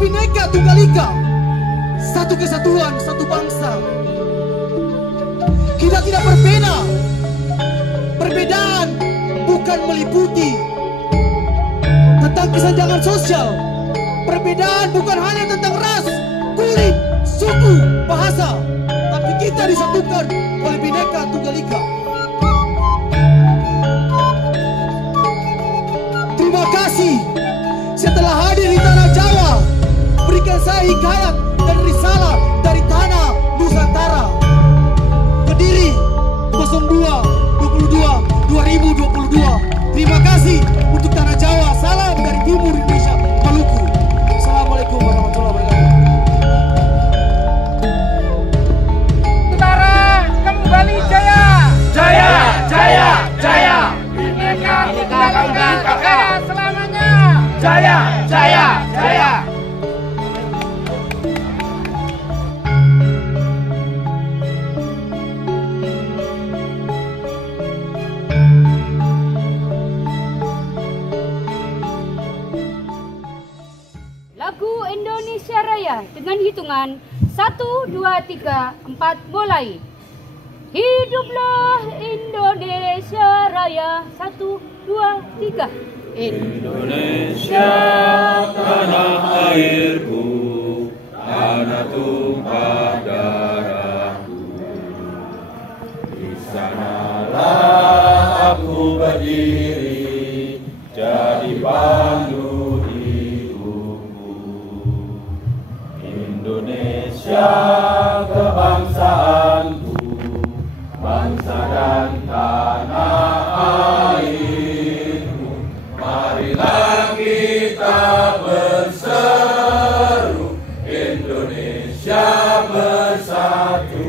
Bhinneka Tunggal Ika, satu kesatuan, satu bangsa. Kita tidak berbeda. Perbedaan bukan meliputi tentang kesenjangan sosial. Perbedaan bukan hanya tentang ras, kulit, suku, bahasa, tapi kita disatukan oleh Bhinneka Tunggal Ika. Terima kasih setelah hadir di tanah Jawa, berikan saya hikayat dan risalah dari tanah Nusantara. Kediri 02/22/2022. Terima kasih untuk tanah Jawa. Salam dari Timur Indonesia, Maluku. Assalamualaikum warahmatullahi wabarakatuh. Utara kembali jaya. Jaya, jaya, jaya. Bhinneka Tunggal Ika selamanya. Jaya, jaya, jaya. Lagu Indonesia Raya dengan hitungan 1, 2, 3, 4 mulai. Hiduplah Indonesia Raya. 1, 2, 3. Indonesia tanah airku, tanah tumpah darahku. Di sanalah aku berdiri, jadi pandu hidupku. Indonesia kebangsaanku, bangsa dan tanah airku. Marilah kita berseru, Indonesia bersatu.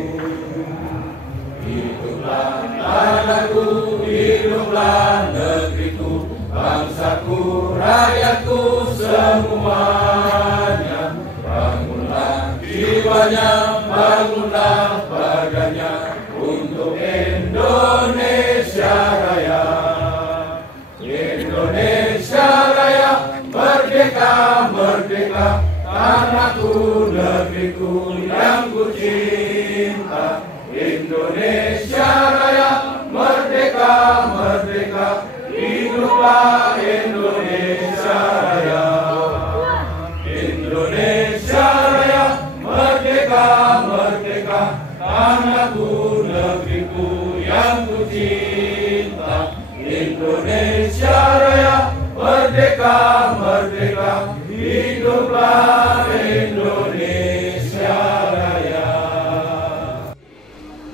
Hiduplah tanahku, hiduplah negeriku, bangsaku, rakyatku semuanya. Bangunlah jiwanya, bangunlah badannya untuk Indonesia Raya. Indonesia Raya, merdeka, merdeka, tanahku, negeriku yang ku cinta. Indonesia Raya, merdeka, merdeka, hiduplah Indonesia Raya. Indonesia Raya, merdeka, merdeka, tanahku, negeriku yang ku cinta. Indonesia Raya, merdeka, merdeka, hiduplah Indonesia Raya.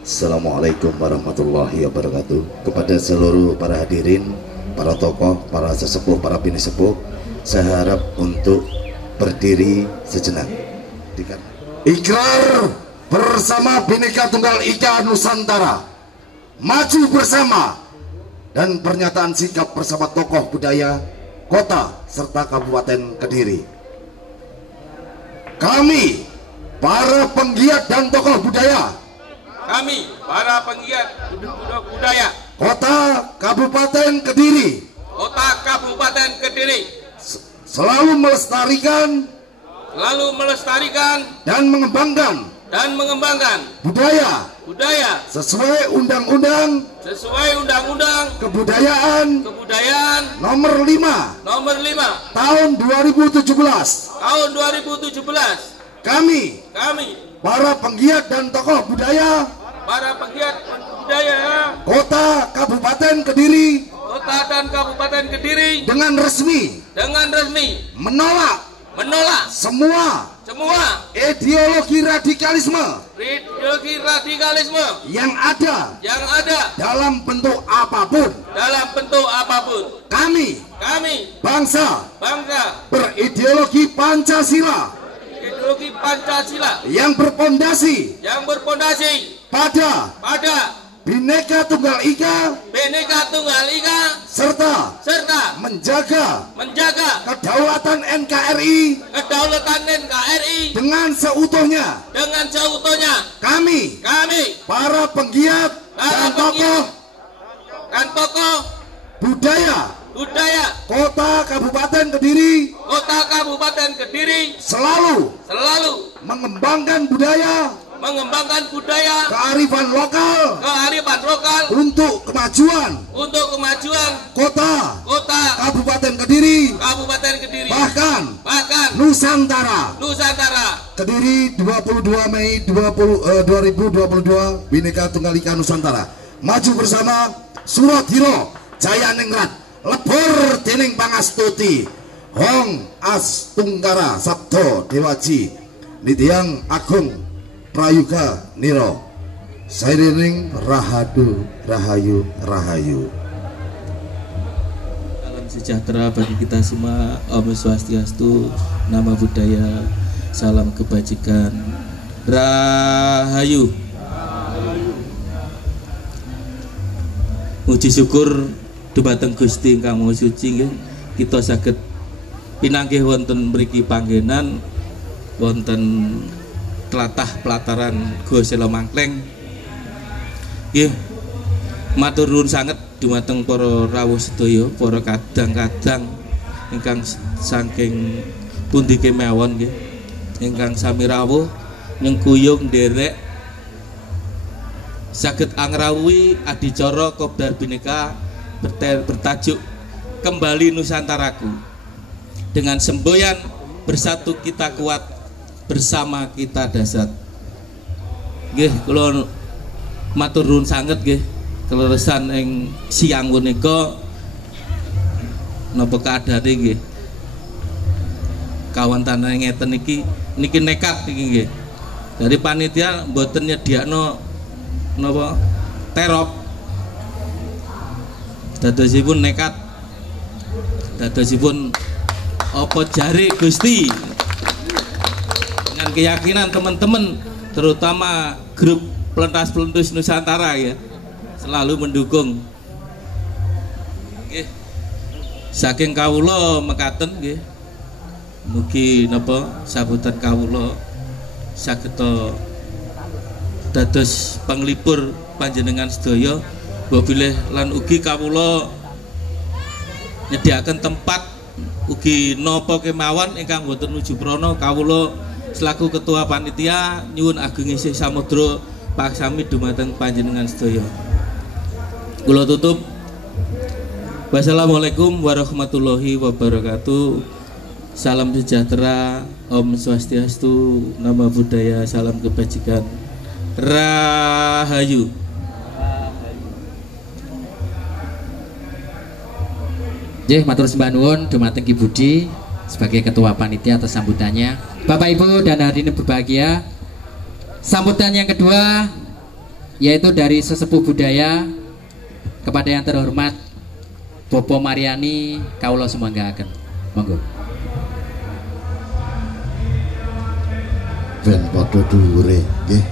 Assalamualaikum warahmatullahi wabarakatuh. Kepada seluruh para hadirin, para tokoh, para sesepuh, para bini sepuh, saya harap untuk berdiri sejenak. Ikrar bersama Bhinneka Tunggal Ika Nusantara, maju bersama, dan pernyataan sikap bersama tokoh budaya kota serta Kabupaten Kediri. Kami, para penggiat dan tokoh budaya, Kami, para penggiat budaya kota Kabupaten Kediri, Kota Kabupaten Kediri, selalu melestarikan dan mengembangkan budaya sesuai undang-undang kebudayaan nomor 5 tahun 2017. Kami para penggiat dan tokoh budaya kota Kabupaten Kediri dengan resmi menolak semua ideologi radikalisme yang ada dalam bentuk apapun. Kami bangsa berideologi Pancasila yang berpondasi pada Bhinneka Tunggal Ika serta menjaga kedaulatan NKRI dengan seutuhnya. Kami para penggiat dan tokoh budaya Kota Kabupaten Kediri selalu mengembangkan budaya, kearifan lokal untuk kemajuan kota Kabupaten Kediri, bahkan Nusantara. Kediri 22 Mei 2022 Bhinneka Tunggal Ika Nusantara. Maju bersama Suradhira Jaya Ningrat lebur dening pangastuti Hong As Tungkara Sabdo Dewaji Nidhyang Agung Prayuga Niro Sairing Rahadu Rahayu Rahayu. Salam sejahtera bagi kita semua. Om Swastiastu, nama budaya, salam kebajikan, Rahayu. Muji syukur dumateng Gusti ingkang Maha Suci nggih, kita saged pinanggih wonten mriki panggenan wonten tlatah pelataran Go Sela Mangkleng. Nggih, matur nuwun sanget dumateng para rawuh sedaya, para kadang-kadang ingkang saking pundi kemawon nggih, ingkang sami rawuh nyengkuyung nderek saged angrawuhi adicara Kopdar Bhinneka bertajuk Kembali Nusantaraku, dengan semboyan bersatu kita kuat, bersama kita dahsyat. Nggih, kula matur nuwun sanget nggih keleresan ing siang punika napa kaadane nggih. Kawontenan ngeten niki nekat iki nggih. Dari panitia mboten nyediakno napa terop. Dadosipun nekat. Dadosipun apa jari Gusti. Dengan keyakinan teman-teman, terutama grup pelentas-pelentus Nusantara ya, selalu mendukung. Nggih. Saking kawula mekaten nggih. Mugi napa sabutan kawula sageta dados panglipur panjenengan sedaya, bilih lan ugi kawula nyediaken tempat ugi napa kemawon ingkang boten nuju prana. Kawula selaku ketua panitia nyuwun ageng isih samudra paksami dumateng panjenengan sedaya. Kula tutup. Wassalamualaikum warahmatullahi wabarakatuh. Salam sejahtera, Om Swastiastu, nama budaya, salam kebajikan, Rahayu. Nggih, matur sembah nuwun dumateng Ki Budi sebagai ketua panitia atas sambutannya. Bapak Ibu dan hadirin berbahagia, sambutan yang kedua yaitu dari sesepuh budaya kepada yang terhormat Bopo Mariani kawula sumanggahaken. Monggo. Ben padha dhuwure nggih.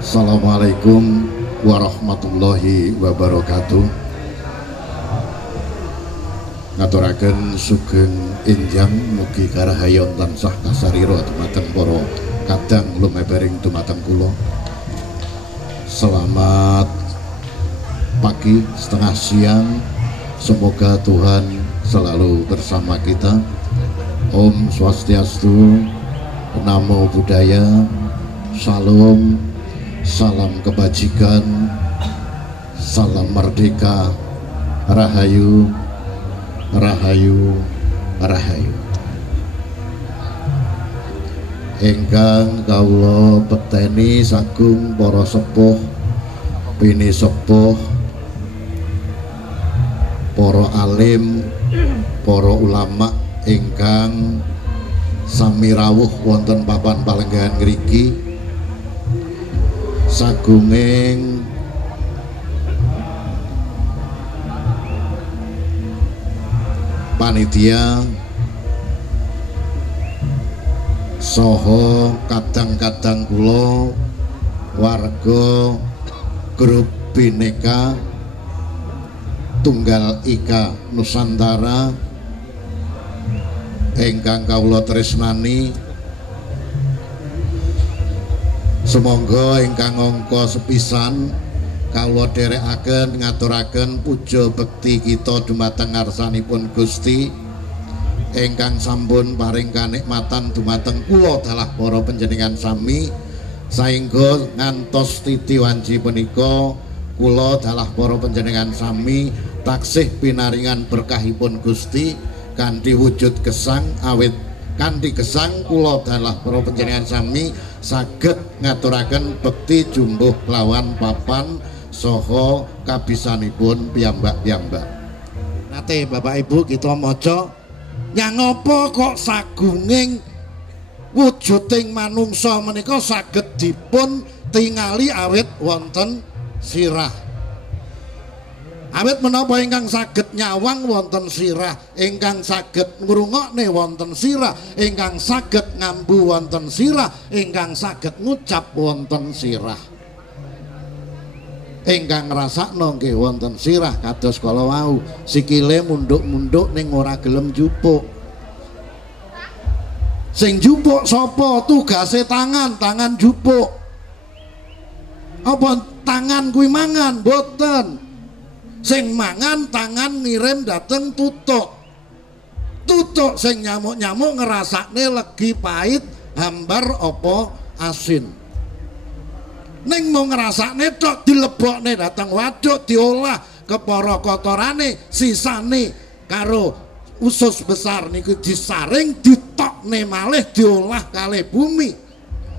Assalamualaikum warahmatullahi wabarakatuh. Ngaturaken sugeng enjang mugi karahayon tansah kasarira dumateng para kadang lumebering dumateng kula. Selamat pagi, setengah siang. Semoga Tuhan selalu bersama kita. Om Swastiastu, Namo Buddhaya, Salam, salam kebajikan, salam merdeka, Rahayu, Rahayu, Rahayu. Ingkang kawula peteni sagung para sepuh, pini sepuh, para alim, para ulama ingkang sami rawuh wonten papan palenggahan ngriki, sagunging panitia soho kadang-kadang kula warga grup Bhinneka Tunggal Ika Nusantara ingkang kawula tresnani. Sumangga ingkang angka sepisan kawula dherekaken ngaturaken puja bekti kita dumateng ngarsanipun Gusti ingkang sampun paring kanikmatan dumateng kula dalah para panjenengan sami saengga ngantos titi wanci punika kula dalah para panjenengan sami taksih pinaringan berkahipun Gusti kanthi wujud gesang awit kanthi gesang kula dalah para panjenengan sami saged ngaturaken bekti jumbuh kelawan papan saha kabisanipun piyambak-piyambak. Nate Bapak Ibu kita maca nyang apa kok sagunging wujuding manungsa menika saged dipun tingali awit wonten sirah. Awit menapa ingkang saged nyawang wonten sirah, ingkang saged ngrungokne wonten sirah, ingkang saged ngambu wonten sirah, ingkang saged ngucap wonten sirah. Ingkang ngrasakno nggih wonten sirah kados kala wau sikile munduk-munduk ning ora gelem jupuk. Sing jupuk sapa? Tugase tangan jupuk. Apa tangan kuwi mangan? Mboten. Sing mangan tangan ngirim dateng tutuk. Tutuk sing nyamuk-nyamuk ngrasakne legi pahit, hambar apa asin. Ning mau ngrasakne tok dilebokne dateng waduk diolah kepara kotorane sisane karo usus besar niku disaring ditokne malih diolah kalih bumi.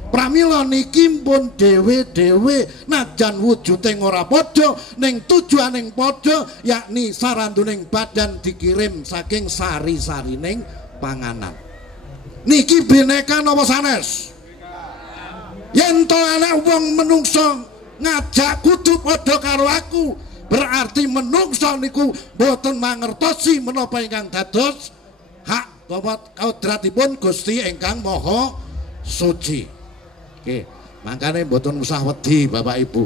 Pramila niki pun dhewe-dhewe najan wujuding ora padha ning tujuaning padha yakni saranduning badan dikirim saking sari-sarining panganan. Niki bineka napa sanes? Yen to anak wong menungso ngajak kudu padha karo aku, berarti menungso niku boten mangertosi menapa ingkang dados hak kodratipun Gusti ingkang Maha Suci. Oke, makane boten usah wedi Bapak Ibu.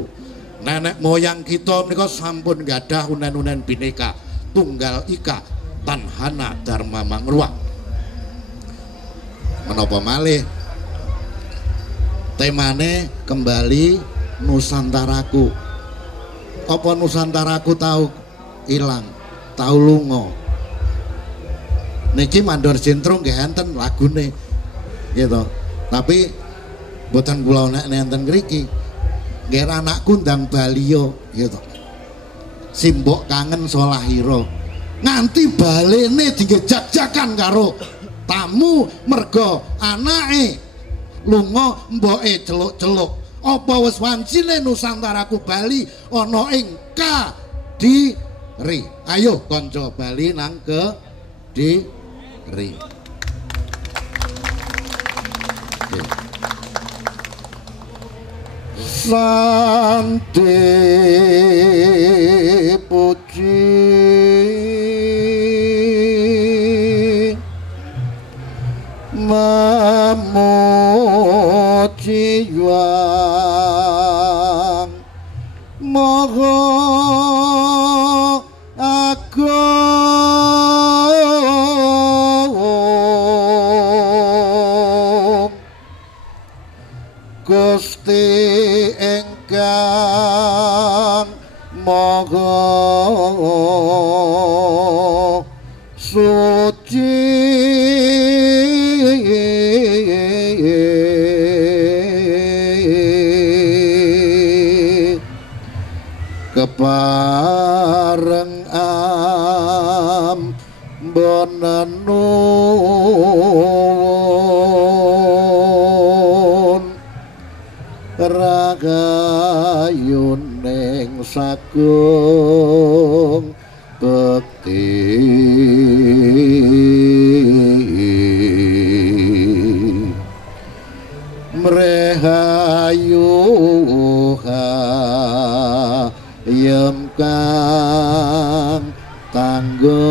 Nenek moyang kita menika sampun gadah unen-unen bineka tunggal ika tanhana dharma mangruah. Menapa malih temane kembali Nusantaraku. Apa Nusantaraku tahu ilang, tahu lunga. Niki mandor sintrung nggih enten lagune. Gitu. Tapi boten kula nek enten ngriki. Nggih anakku ndang baliyo gitu. Simbok kangen Solahira. Nganti balene digejak-jakan karo tamu mergo anake lunga mboke celuk-celuk. Apa wis wancine Nusantaraku Bali ana ing Kediri. Ayo kanca Bali nang Kediri. Santi puji memuji yang Maha Agung Gusti ingkang Maha Suci kepareng ambonen nuwun ragayuning sagung bekti mrehayu hayem kang tanggon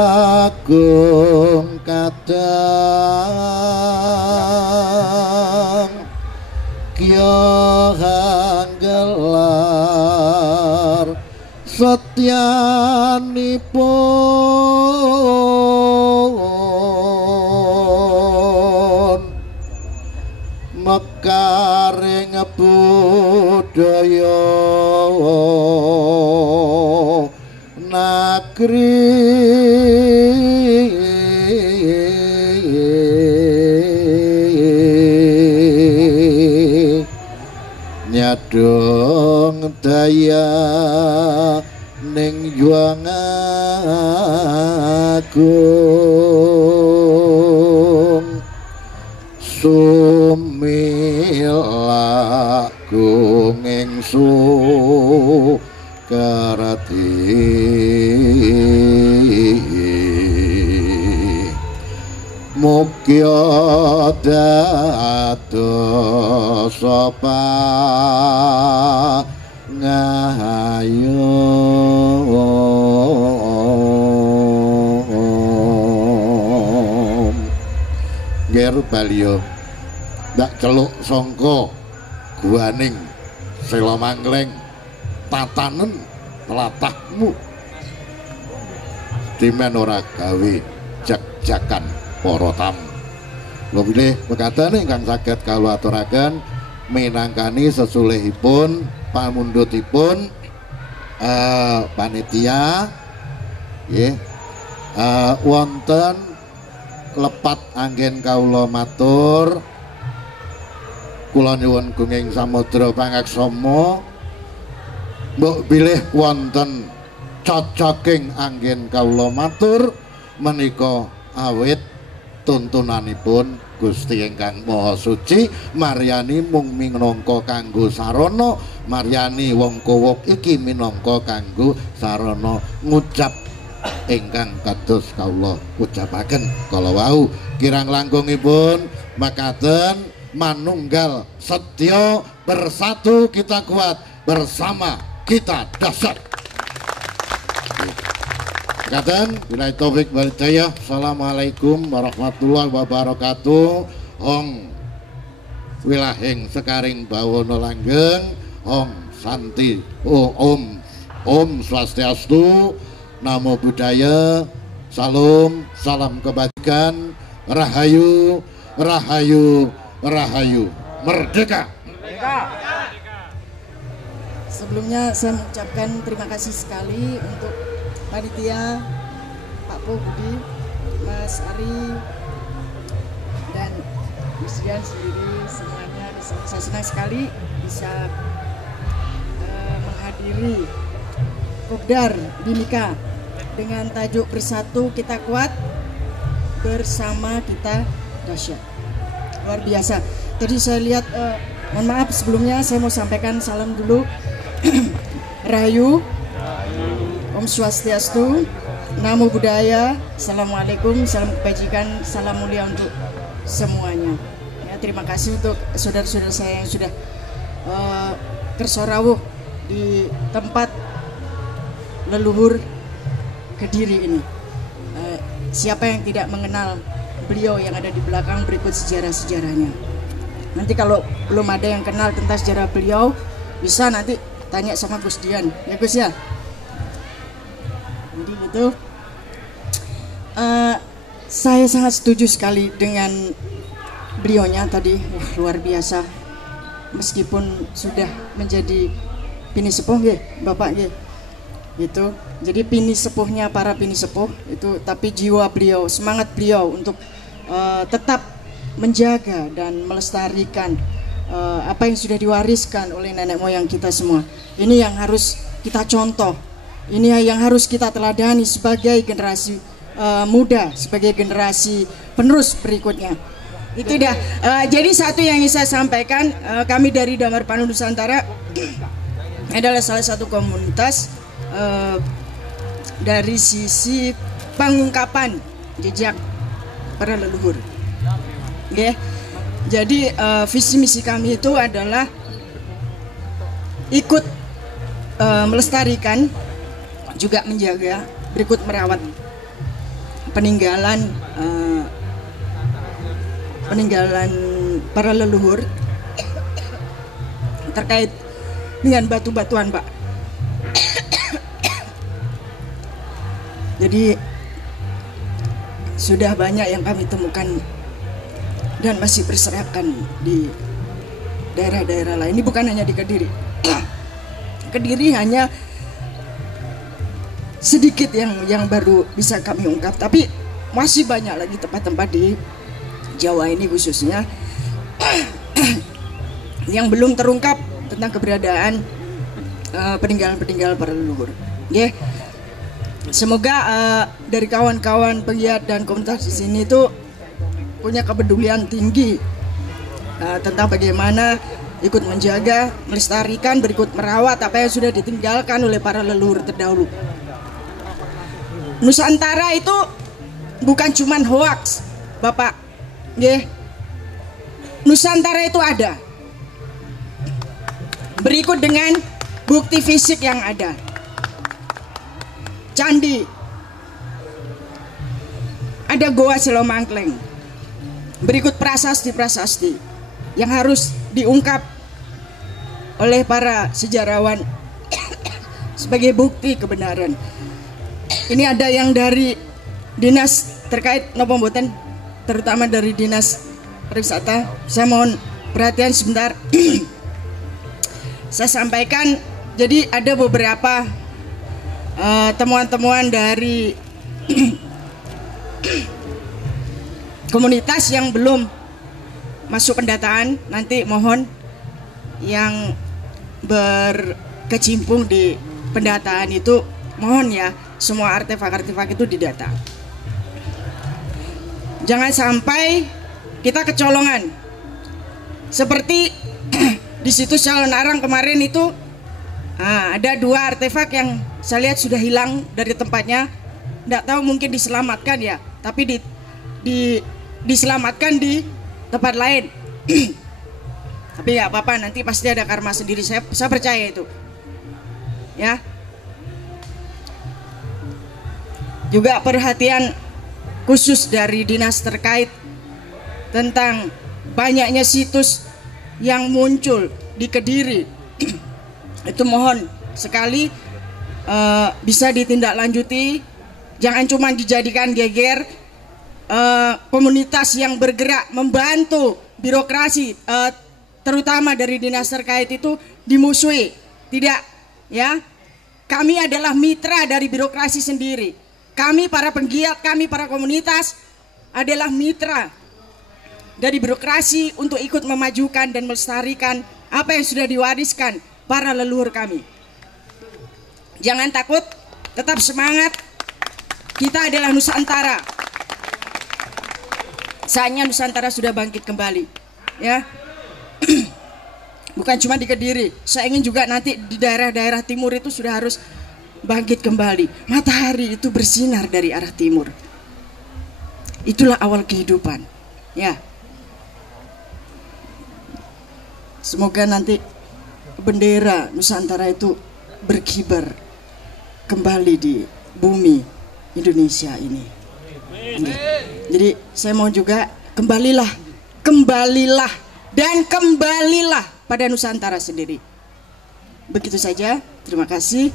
sagung kadang kya gelar setyanipun mekaring budaya negeri nyadong daya ning juang agung sumilaku ngingsu karati mukya dados sapa ngayom ger balio ndak celuk sangka guaning sela mangleng tatanen tlatahmu dimen ora gawe jak-jakan para tamu. Lho bilih mekaten ingkang saged kula aturaken minangkani sesulehipun pamundhutipun panitia nggih wonten lepat anggen kawula matur kula nyuwun gunging samudra pangaksama mbok bilih wonten cocoking anggen kawula matur menika awit tuntunanipun Gusti ingkang Maha Suci maryani mung minangka kanggo sarana maryani wong kowok iki minangka kanggo sarana ngucap ingkang kados kawula ucapaken kala wau kirang langkungipun makaten manunggal setya bersatu kita kuat bersama kita dahsyat. Katen, billahi taufik wal hidayah. Assalamualaikum warahmatullahi wabarakatuh. Om wilahing sekaring bawana langgeng, Om Santi, Om Swastiastu, Namo Buddhaya, Salam, salam kebajikan, Rahayu, Rahayu, Rahayu, Merdeka. Sebelumnya saya mengucapkan terima kasih sekali untuk panitia, Pak Po Budi, Mas Ari, dan Mas Dian sendiri semuanya. Saya senang sekali bisa menghadiri Kopdar Bhinneka dengan tajuk Bersatu Kita Kuat, Bersama Kita Dahsyat. Luar biasa. Tadi saya lihat, mohon maaf sebelumnya saya mau sampaikan salam dulu. Rahayu, Om Swastiastu, Namo Buddhaya, Assalamualaikum, salam kebajikan, salam mulia untuk semuanya. Ya, terima kasih untuk saudara-saudara saya yang sudah tersorawuh di tempat leluhur Kediri ini. Siapa yang tidak mengenal beliau yang ada di belakang berikut sejarah-sejarahnya. Nanti kalau belum ada yang kenal tentang sejarah beliau, bisa nanti tanya sama Gus Dian, ya Gus ya. Jadi gitu. Saya sangat setuju sekali dengan beliaunya tadi. Luar biasa. Meskipun sudah menjadi pini sepuh ya, Bapak ya. Gitu. Jadi pini sepuhnya para pini sepuh itu, tapi jiwa beliau, semangat beliau untuk tetap menjaga dan melestarikan apa yang sudah diwariskan oleh nenek moyang kita semua. Ini yang harus kita contoh. Ini yang harus kita teladani sebagai generasi muda, sebagai generasi penerus berikutnya. Itu dah. Jadi satu yang ingin saya sampaikan, kami dari Damar Panu Nusantara adalah salah satu komunitas dari sisi pengungkapan jejak para leluhur. Okay. Jadi visi misi kami itu adalah ikut melestarikan, juga menjaga, berikut merawat peninggalan para leluhur terkait dengan batu-batuan, Pak. Jadi sudah banyak yang kami temukan dan masih berserakan di daerah-daerah lain. Ini bukan hanya di Kediri. Kediri hanya sedikit yang baru bisa kami ungkap, tapi masih banyak lagi tempat-tempat di Jawa ini khususnya yang belum terungkap tentang keberadaan peninggalan-peninggalan para leluhur. Oke. Semoga dari kawan-kawan pegiat dan komunitas di sini itu punya kepedulian tinggi tentang bagaimana ikut menjaga, melestarikan, berikut merawat apa yang sudah ditinggalkan oleh para leluhur terdahulu. Nusantara itu bukan cuman hoaks, Bapak. Nggih. Nusantara itu ada. Berikut dengan bukti fisik yang ada. Candi. Ada Goa Selomangkleng. Berikut prasasti-prasasti yang harus diungkap oleh para sejarawan sebagai bukti kebenaran. Ini ada yang dari dinas terkait nopo mboten, terutama dari dinas pariwisata. Saya mohon perhatian sebentar. Saya sampaikan, jadi ada beberapa temuan-temuan dari komunitas yang belum masuk pendataan. Nanti mohon yang berkecimpung di pendataan itu, mohon ya, semua artefak-artefak itu didata. Jangan sampai kita kecolongan. Seperti di situs Calon Arang kemarin itu ada 2 artefak yang saya lihat sudah hilang dari tempatnya. Tidak tahu, mungkin diselamatkan ya, tapi diselamatkan di tempat lain. Tapi nggak apa-apa, nanti pasti ada karma sendiri. Saya percaya itu. Ya. Juga perhatian khusus dari dinas terkait tentang banyaknya situs yang muncul di Kediri. Itu mohon sekali bisa ditindaklanjuti. Jangan cuma dijadikan geger. Komunitas yang bergerak membantu birokrasi, terutama dari dinas terkait itu dimusuhi. Tidak, ya. Kami adalah mitra dari birokrasi sendiri. Kami para penggiat, kami para komunitas adalah mitra dari birokrasi untuk ikut memajukan dan melestarikan apa yang sudah diwariskan para leluhur kami. Jangan takut, tetap semangat. Kita adalah Nusantara. Saatnya Nusantara sudah bangkit kembali, ya. Bukan cuma di Kediri. Saya ingin juga nanti di daerah-daerah timur itu sudah harus bangkit kembali. Matahari itu bersinar dari arah timur. Itulah awal kehidupan, ya. Semoga nanti bendera Nusantara itu berkibar kembali di bumi Indonesia ini. Jadi saya mau juga kembalilah dan kembalilah pada Nusantara sendiri. Begitu saja. Terima kasih.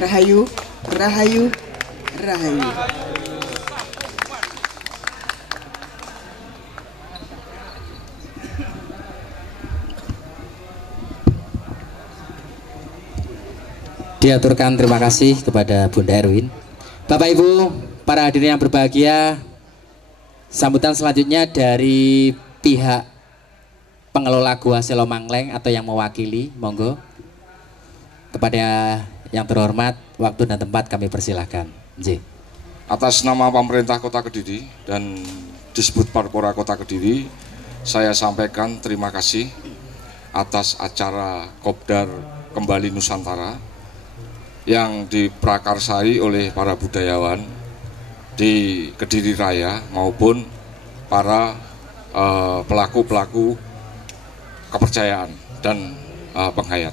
Rahayu, rahayu, rahayu. Diaturkan terima kasih kepada Bunda Erwin. Bapak Ibu, para hadirin yang berbahagia, sambutan selanjutnya dari pihak pengelola Goa Selomangkleng atau yang mewakili, monggo. Kepada yang terhormat, waktu dan tempat kami persilahkan. J. Atas nama pemerintah Kota Kediri dan Disbud Parpora Kota Kediri, saya sampaikan terima kasih atas acara Kopdar Kembali Nusantara yang diprakarsai oleh para budayawan di Kediri Raya maupun para pelaku-pelaku kepercayaan dan penghayat.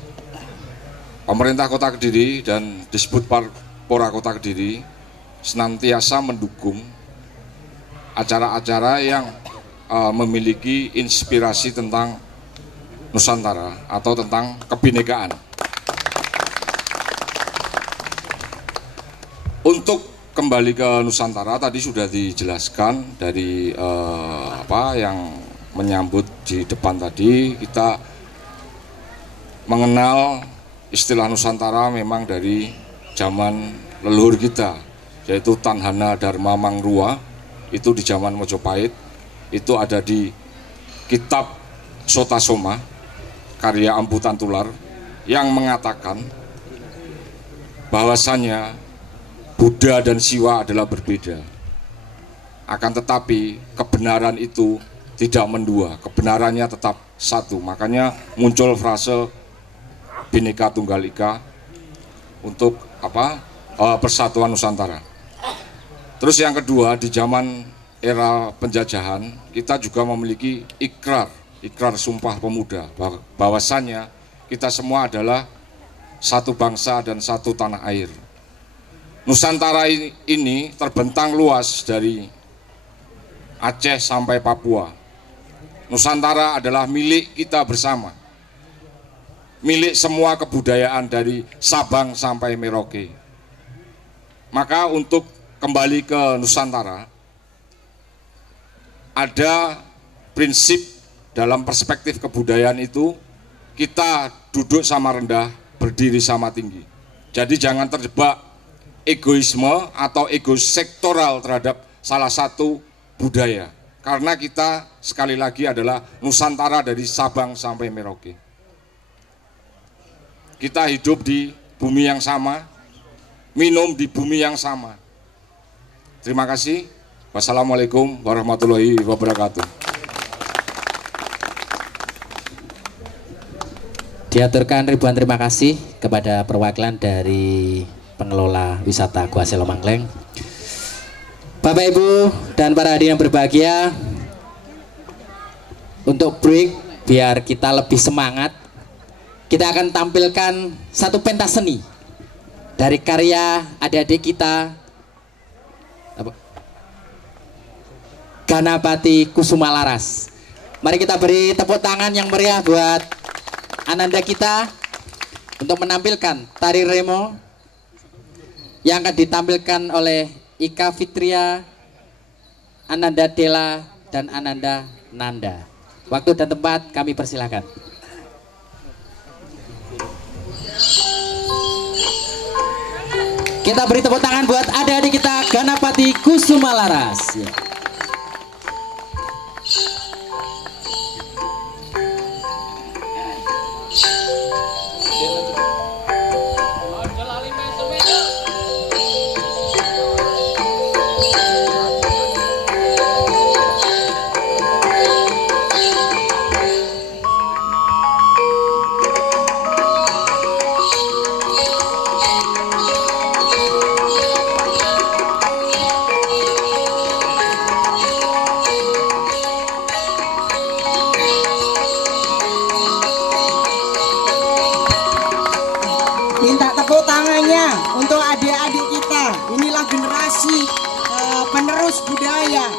Pemerintah Kota Kediri dan Disbud Parpora Kota Kediri senantiasa mendukung acara-acara yang memiliki inspirasi tentang Nusantara atau tentang kebinekaan. Untuk kembali ke Nusantara, tadi sudah dijelaskan dari apa yang menyambut di depan tadi, kita mengenal istilah Nusantara memang dari zaman leluhur kita, yaitu Tanhana Dharma Mangrua, itu di zaman Mojopahit, itu ada di kitab Sotasoma, karya Ampu Tantular, yang mengatakan bahwasannya Buddha dan Siwa adalah berbeda. Akan tetapi kebenaran itu tidak mendua, kebenarannya tetap satu. Makanya muncul frase Bhinneka Tunggal Ika untuk persatuan Nusantara. Terus yang kedua, di zaman era penjajahan kita juga memiliki ikrar Sumpah Pemuda, bahwasannya kita semua adalah satu bangsa dan satu tanah air. Nusantara ini terbentang luas dari Aceh sampai Papua. Nusantara adalah milik kita bersama, milik semua kebudayaan dari Sabang sampai Merauke. Maka untuk kembali ke Nusantara, ada prinsip dalam perspektif kebudayaan itu, kita duduk sama rendah, berdiri sama tinggi. Jadi jangan terjebak egoisme atau ego sektoral terhadap salah satu budaya. Karena kita sekali lagi adalah Nusantara dari Sabang sampai Merauke. Kita hidup di bumi yang sama, minum di bumi yang sama. Terima kasih. Wassalamualaikum warahmatullahi wabarakatuh. Diaturkan ribuan terima kasih kepada perwakilan dari pengelola wisata Gua Selo Mangleng. Bapak Ibu dan para hadirin yang berbahagia, untuk break biar kita lebih semangat, kita akan tampilkan satu pentas seni dari karya adik-adik kita, Ganapati Kusuma Laras. Mari kita beri tepuk tangan yang meriah buat Ananda kita untuk menampilkan tari remo yang akan ditampilkan oleh Ika Fitria, Ananda Dela, dan Ananda Nanda. Waktu dan tempat kami persilahkan. Kita beri tepuk tangan buat adik-adik kita Ganapati Kusuma Laras. Ya. Minta tepuk tangannya untuk adik-adik kita. Inilah generasi penerus budaya.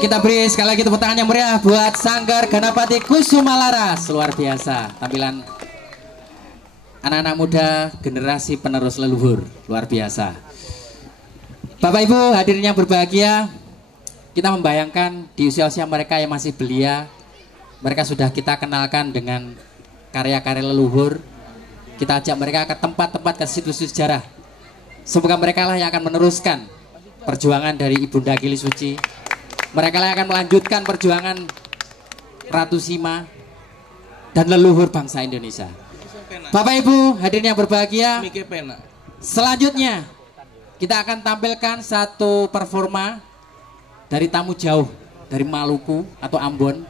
Baik, kita beri sekali lagi tepuk tangan yang meriah buat Sanggar Ganapati Kusuma Laras. Luar biasa tampilan anak-anak muda generasi penerus leluhur. Luar biasa. Bapak Ibu hadirin yang berbahagia, kita membayangkan di usia-usia mereka yang masih belia, mereka sudah kita kenalkan dengan karya-karya leluhur. Kita ajak mereka ke tempat-tempat, ke situs sejarah. Semoga mereka lah yang akan meneruskan perjuangan dari Ibunda Kili Suci. Mereka yang akan melanjutkan perjuangan Ratu Sima dan leluhur bangsa Indonesia. Bapak Ibu hadirin yang berbahagia, selanjutnya kita akan tampilkan satu performa dari tamu jauh dari Maluku atau Ambon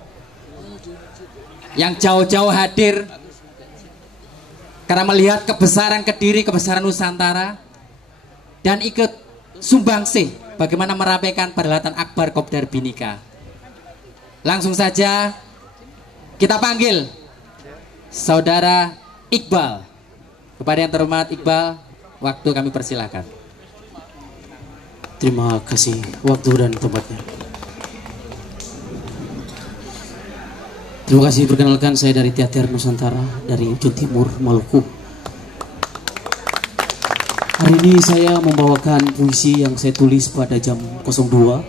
yang jauh-jauh hadir karena melihat kebesaran Kediri, kebesaran Nusantara, dan ikut sumbangsih bagaimana merapikan perhelatan Akbar Kopdar Bhinneka. Langsung saja kita panggil Saudara Iqbal. Kepada yang terhormat Iqbal, waktu kami persilahkan. Terima kasih waktu dan tempatnya. Terima kasih, perkenalkan saya dari Teater Nusantara dari ujung timur Maluku. Hari ini saya membawakan puisi yang saya tulis pada jam 02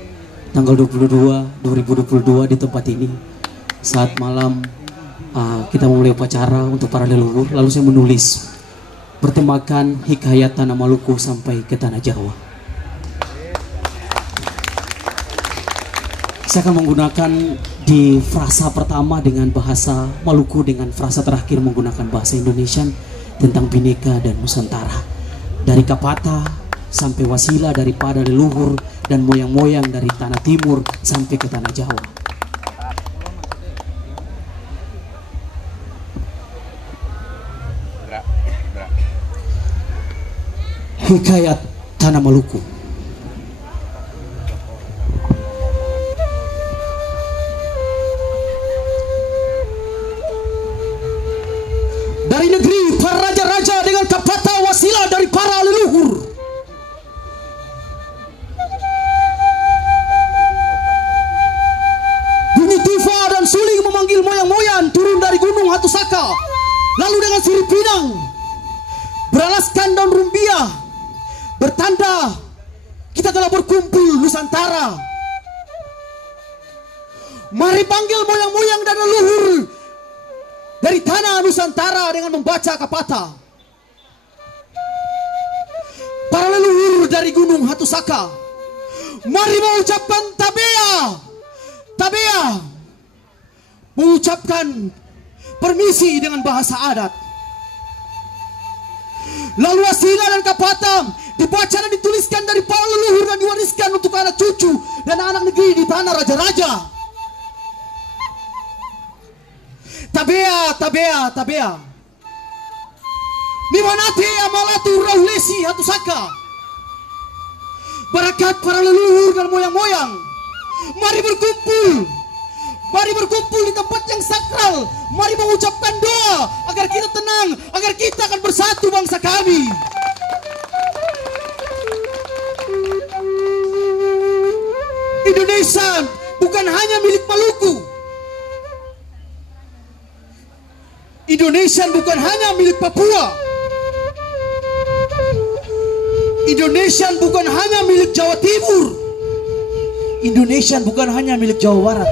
tanggal 22/2022 di tempat ini. Saat malam kita memulai upacara untuk para leluhur, lalu saya menulis bertemakan hikayat tanah Maluku sampai ke tanah Jawa. Saya akan menggunakan di frasa pertama dengan bahasa Maluku, dengan frasa terakhir menggunakan bahasa Indonesia tentang Bhinneka dan Nusantara. Dari Kapata sampai Wasila, daripada leluhur dan moyang-moyang dari tanah timur sampai ke tanah Jawa. Hikayat tanah Maluku. Dari negeri para raja-raja dengan Kapata Wasila dari para leluhur, bunyi tifa dan suling memanggil moyang-moyang turun dari gunung Hatusaka, lalu dengan sirip pinang beralaskan daun rumbia bertanda kita telah berkumpul Nusantara. Mari panggil moyang-moyang dan leluhur dari tanah Nusantara dengan membaca Kapata. Para leluhur dari gunung Hatusaka, mari mengucapkan tabea, tabea, mengucapkan permisi dengan bahasa adat. Lalu Wasila dan Kapata dibaca dan dituliskan dari para leluhur dan diwariskan untuk anak cucu dan anak negeri di tanah raja-raja. Tabea, tabea, tabea. Nimanate amalatu raulesi Hatusaka. Barakat para leluhur dan moyang-moyang, mari berkumpul. Mari berkumpul di tempat yang sakral. Mari mengucapkan doa agar kita tenang, agar kita akan bersatu bangsa kami. Indonesia bukan hanya milik Maluku. Indonesia bukan hanya milik Papua. Indonesia bukan hanya milik Jawa Timur. Indonesia bukan hanya milik Jawa Barat.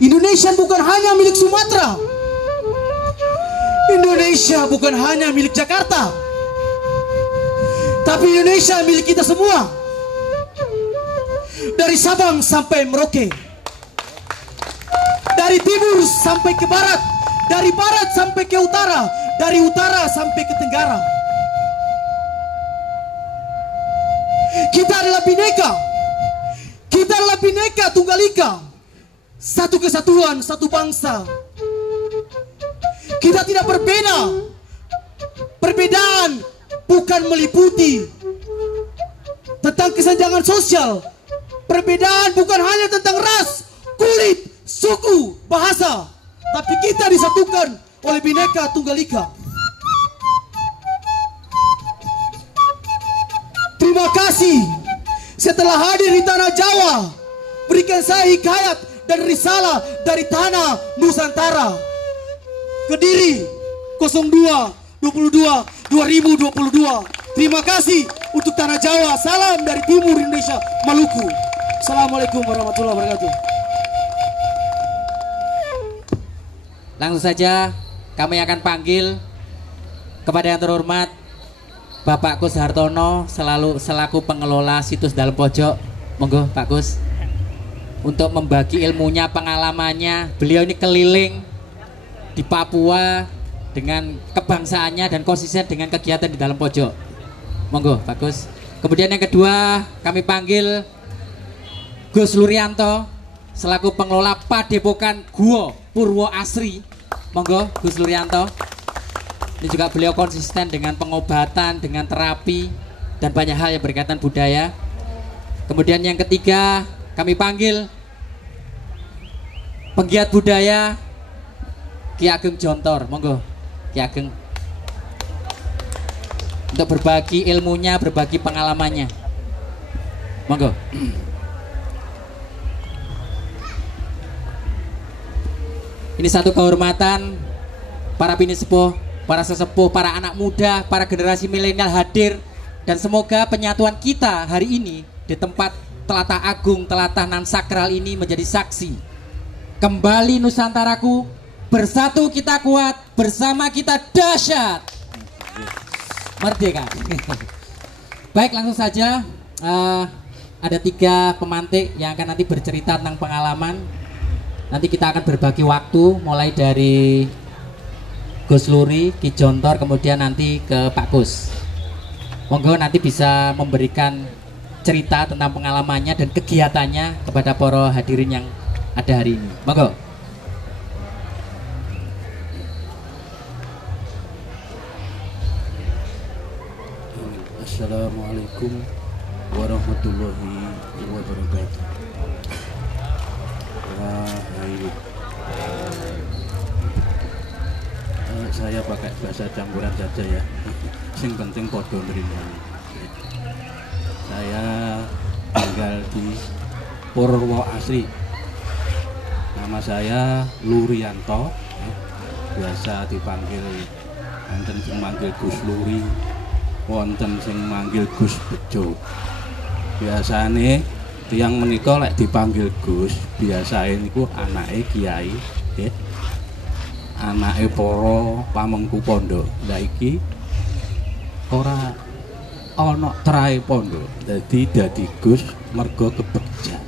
Indonesia bukan hanya milik Sumatera. Indonesia bukan hanya milik Jakarta. Tapi Indonesia milik kita semua. Dari Sabang sampai Merauke, dari timur sampai ke barat, dari barat sampai ke utara, dari utara sampai ke tenggara. Kita adalah Bhinneka. Kita adalah Bhinneka Tunggal Ika. Satu kesatuan, satu bangsa. Kita tidak berbeda. Perbedaan bukan meliputi tentang kesenjangan sosial. Perbedaan bukan hanya tentang ras, kulit, suku, bahasa, tapi kita disatukan oleh Bhinneka Tunggal Ika. Terima kasih setelah hadir di tanah Jawa, berikan saya hikayat dan risalah dari tanah Nusantara. Kediri 02/22/2022. Terima kasih untuk tanah Jawa. Salam dari timur Indonesia, Maluku. Assalamualaikum warahmatullahi wabarakatuh. Langsung saja kami akan panggil kepada yang terhormat Bapak Kus Hartono selaku pengelola situs Dalam Pojok. Monggo Pak Kus untuk membagi ilmunya, pengalamannya. Beliau ini keliling di Papua dengan kebangsaannya dan konsisten dengan kegiatan di Dalam Pojok. Monggo Pak Kus. Kemudian yang kedua kami panggil Gus Lurianto selaku pengelola Padepokan Guo Purwo Asri. Monggo Gus Lurianto. Ini juga beliau konsisten dengan pengobatan, dengan terapi dan banyak hal yang berkaitan budaya. Kemudian yang ketiga kami panggil penggiat budaya Ki Ageng Jontor. Monggo Ki Ageng untuk berbagi ilmunya, berbagi pengalamannya. Monggo. Ini satu kehormatan para bini sepuh, para sesepuh, para anak muda, para generasi milenial hadir, dan semoga penyatuan kita hari ini di tempat Telatah Agung, Telatah nan sakral ini menjadi saksi kembali Nusantaraku, bersatu kita kuat, bersama kita dahsyat, merdeka. Baik, langsung saja ada 3 pemantik yang akan nanti bercerita tentang pengalaman. Nanti kita akan berbagi waktu mulai dari Gus Luri, Ki Jontor, kemudian nanti ke Pak Kus. Monggo nanti bisa memberikan cerita tentang pengalamannya dan kegiatannya kepada para hadirin yang ada hari ini. Monggo. Assalamualaikum warahmatullahi wabarakatuh. Saya pakai bahasa campuran saja ya. Sing penting podo nerima. Saya tinggal di Purwo Asri. Nama saya Lurianto. Biasa dipanggil, wonten sing manggil Gus Luri, wonten sing manggil Gus Bejo. Biasane tiyang menika lek dipanggil Gus, biasae niku anake kiai, nggih. Anake para pamengku pondok. Lah iki ora ana trae pondok. Dadi Gus mergo kebegjan.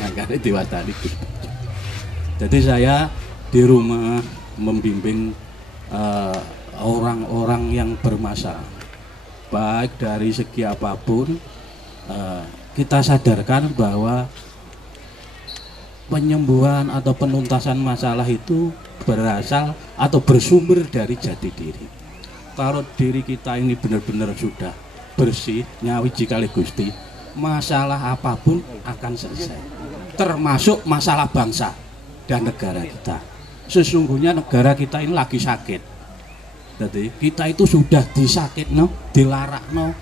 Makane diwastani Gus Bejo. Jadi saya di rumah membimbing orang-orang yang bermasalah, baik dari segi apapun. Kita sadarkan bahwa penyembuhan atau penuntasan masalah itu berasal atau bersumber dari jati diri. Kalau diri kita ini benar-benar sudah bersih, nyawiji kali Gusti, masalah apapun akan selesai, termasuk masalah bangsa dan negara kita. Sesungguhnya negara kita ini lagi sakit. Jadi kita itu sudah disakitno, dilarakno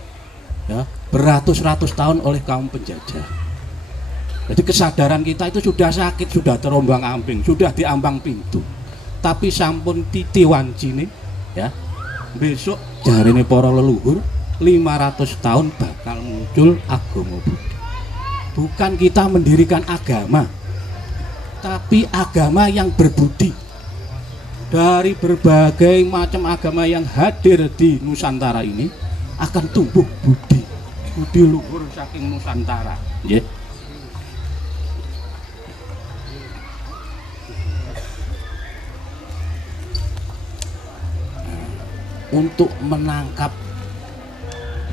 ya, beratus-ratus tahun oleh kaum penjajah. Jadi kesadaran kita itu sudah sakit, sudah terombang-ambing, sudah diambang pintu. Tapi sampun titi wancine ya. Besok jarine para leluhur 500 tahun bakal muncul agama Buddha. Bukan kita mendirikan agama, tapi agama yang berbudi. Dari berbagai macam agama yang hadir di Nusantara ini akan tumbuh budi luhur saking Nusantara. Yeah. Untuk menangkap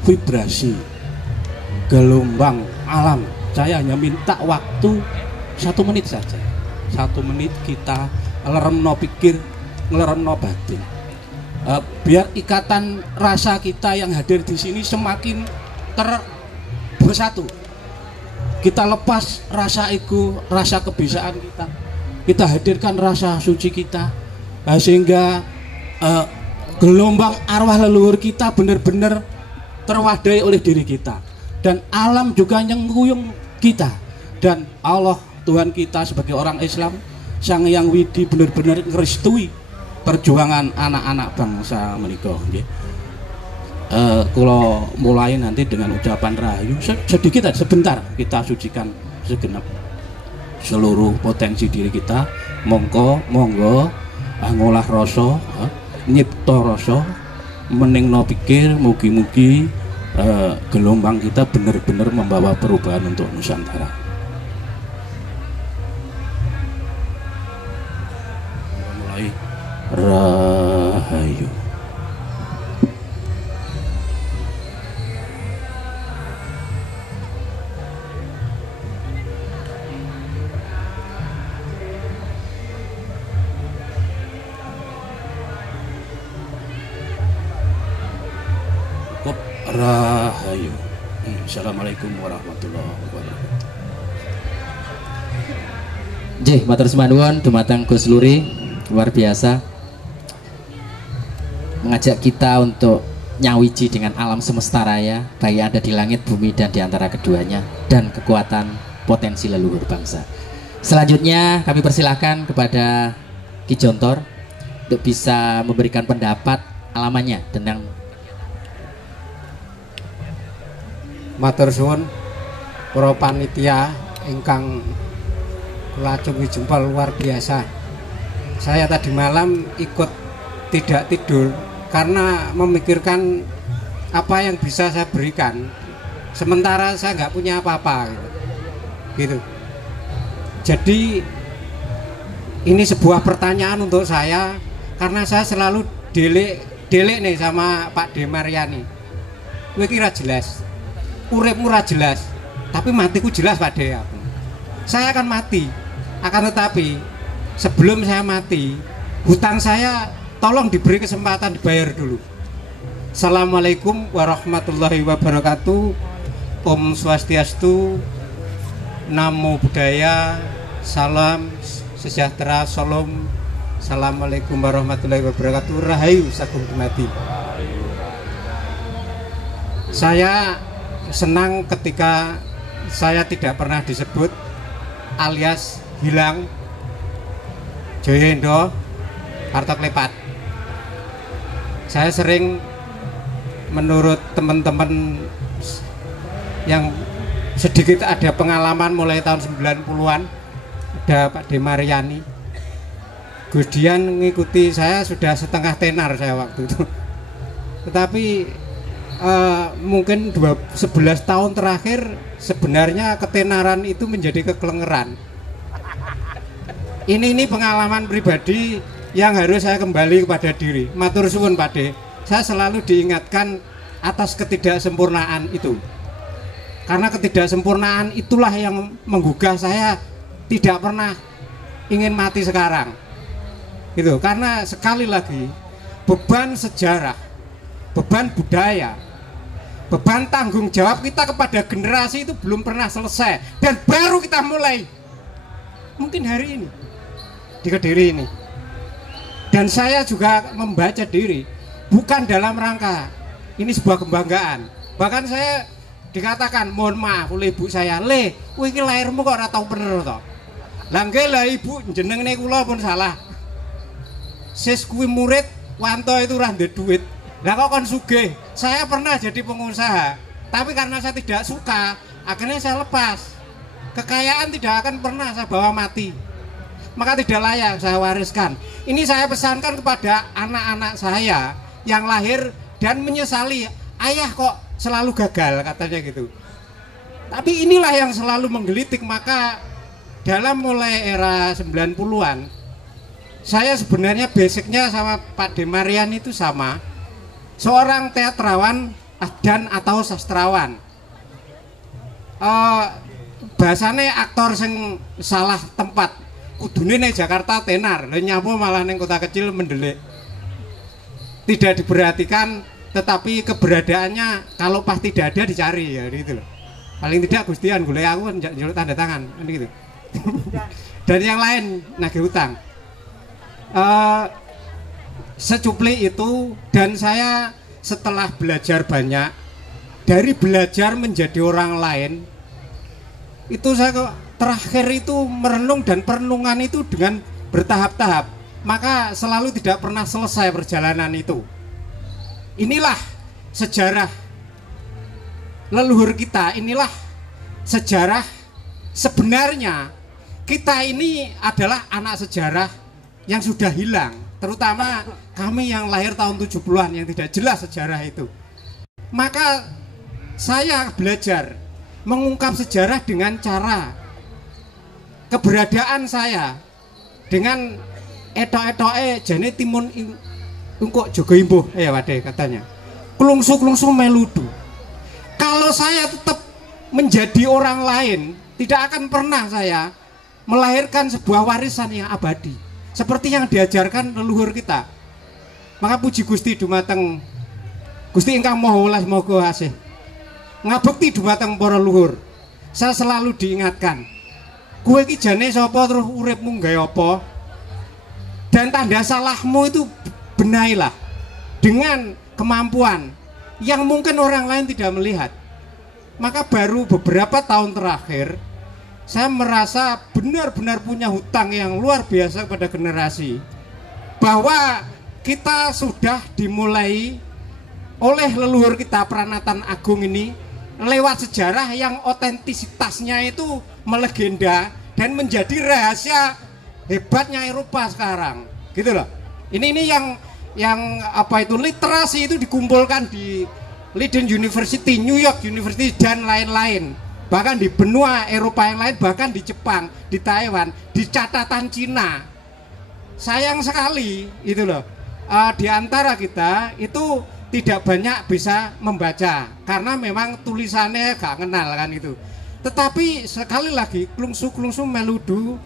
vibrasi gelombang alam, saya hanya minta waktu 1 menit saja. 1 menit kita ngeleremno pikir, ngeleremno batin. Biar ikatan rasa kita yang hadir di sini semakin bersatu. Kita lepas rasa ego, rasa kebisaan kita. Kita hadirkan rasa suci kita, sehingga gelombang arwah leluhur kita benar-benar terwadai oleh diri kita. dan alam juga nyengkuyung kita, dan Allah Tuhan kita sebagai orang Islam Sang Hyang Widi benar-benar ngerestui perjuangan anak-anak bangsa menika nggih. Kalau mulai nanti dengan ucapan rahayu sedikit aja, sebentar kita sucikan segenap seluruh potensi diri kita. Monggo ngolah rasa, nyipta rasa, meningno pikir, mugi-mugi gelombang kita benar-benar membawa perubahan untuk Nusantara. Mulai rahayu. Rahayu. Assalamualaikum warahmatullahi wabarakatuh. Nggih, matur sembah dumateng Gus Luri, luar biasa mengajak kita untuk nyawiji dengan alam semesta raya, baik yang ada di langit, bumi, dan di antara keduanya, dan kekuatan potensi leluhur bangsa. Selanjutnya kami persilahkan kepada Ki Jontor untuk bisa memberikan pendapat alamannya tentang. Matur suwun para panitia ingkang kula acungi jempol luar biasa. Saya tadi malam ikut tidak tidur karena memikirkan apa yang bisa saya berikan, sementara saya nggak punya apa-apa gitu. Jadi ini sebuah pertanyaan untuk saya, karena saya selalu delik nih sama Pak De Mariani. Kowe kira jelas, uripmu ora jelas, tapi matiku jelas Pak De. Saya akan mati, akan tetapi sebelum saya mati, hutang saya tolong diberi kesempatan dibayar dulu. Assalamualaikum warahmatullahi wabarakatuh. Om Swastiastu, Namo Buddhaya, salam sejahtera, salam. Assalamualaikum warahmatullahi wabarakatuh. Rahayu sagung dumadi. Saya senang ketika saya tidak pernah disebut alias hilang Joyendo Parto Klepat. Saya sering menurut teman-teman yang sedikit ada pengalaman mulai tahun 90-an, ada Pak De Mariani, Gus Dian ngikuti saya sudah setengah tenar saya waktu itu. Tetapi mungkin 11 tahun terakhir sebenarnya ketenaran itu menjadi kekelengeran. Ini pengalaman pribadi yang harus saya kembali kepada diri. Matur suwun Pak De, saya selalu diingatkan atas ketidaksempurnaan itu, karena ketidaksempurnaan itulah yang menggugah saya tidak pernah ingin mati sekarang gitu. Karena sekali lagi beban sejarah, beban budaya, beban tanggung jawab kita kepada generasi itu belum pernah selesai, dan baru kita mulai mungkin hari ini di Kediri ini. Dan saya juga membaca diri bukan dalam rangka ini sebuah kebanggaan, bahkan saya dikatakan mohon maaf oleh ibu saya, le kowe iki lairmu kok ora tau bener to. Lah nggih lah ibu, jenenge kula pun salah, sis kuwi murid Wanto itu ora ndek duit. Lah kok kon sugih? Saya pernah jadi pengusaha, tapi karena saya tidak suka, akhirnya saya lepas. Kekayaan tidak akan pernah saya bawa mati, maka tidak layak saya wariskan. Ini saya pesankan kepada anak-anak saya yang lahir dan menyesali, ayah kok selalu gagal katanya gitu. Tapi inilah yang selalu menggelitik. Maka dalam mulai era 90-an, saya sebenarnya basicnya sama Pak De Mariani itu sama, seorang teatrawan dan atau sastrawan. Bahasanya aktor sing salah tempat, kudune ning Jakarta tenar, lha nyapu malah ning kota kecil mendelik. Tidak diperhatikan, tetapi keberadaannya kalau pas tidak ada dicari ya gitu loh. Paling tidak Gustian golek aku njaluk tanda tangan gitu. Dan yang lain nagih utang. Secuplik itu, dan saya setelah belajar banyak dari belajar menjadi orang lain itu saya terakhir itu merenung, dan perenungan itu dengan bertahap-tahap, maka selalu tidak pernah selesai perjalanan itu. Inilah sejarah leluhur kita, inilah sejarah sebenarnya. Kita ini adalah anak sejarah yang sudah hilang, terutama kami yang lahir tahun 70-an yang tidak jelas sejarah itu. Maka saya belajar mengungkap sejarah dengan cara keberadaan saya, dengan etok-etoke jane timun ungkuk jaga imbuh ya wade katanya. Klungsu-klungsu meludu. Kalau saya tetap menjadi orang lain, tidak akan pernah saya melahirkan sebuah warisan yang abadi seperti yang diajarkan leluhur kita. Maka puji Gusti dumateng Gusti ingkang Maha Welas Maha Asih, ngabekti dumateng para leluhur. Saya selalu diingatkan, kowe iki jane sapa, terus uripmu nggawe apa, dan tanda salahmu itu benahilah dengan kemampuan yang mungkin orang lain tidak melihat. Maka baru beberapa tahun terakhir saya merasa benar-benar punya hutang yang luar biasa kepada generasi, bahwa kita sudah dimulai oleh leluhur kita Pranatan Agung ini lewat sejarah yang otentisitasnya itu melegenda dan menjadi rahasia hebatnya Eropa sekarang, gitu loh. Ini yang apa itu, literasi itu dikumpulkan di Leiden University, New York University, dan lain-lain, bahkan di benua Eropa yang lain, bahkan di Jepang, di Taiwan, di catatan Cina. Sayang sekali itu loh, di antara kita itu tidak banyak bisa membaca karena memang tulisannya gak kenal kan itu. Tetapi sekali lagi, klungsu-klungsu meludu,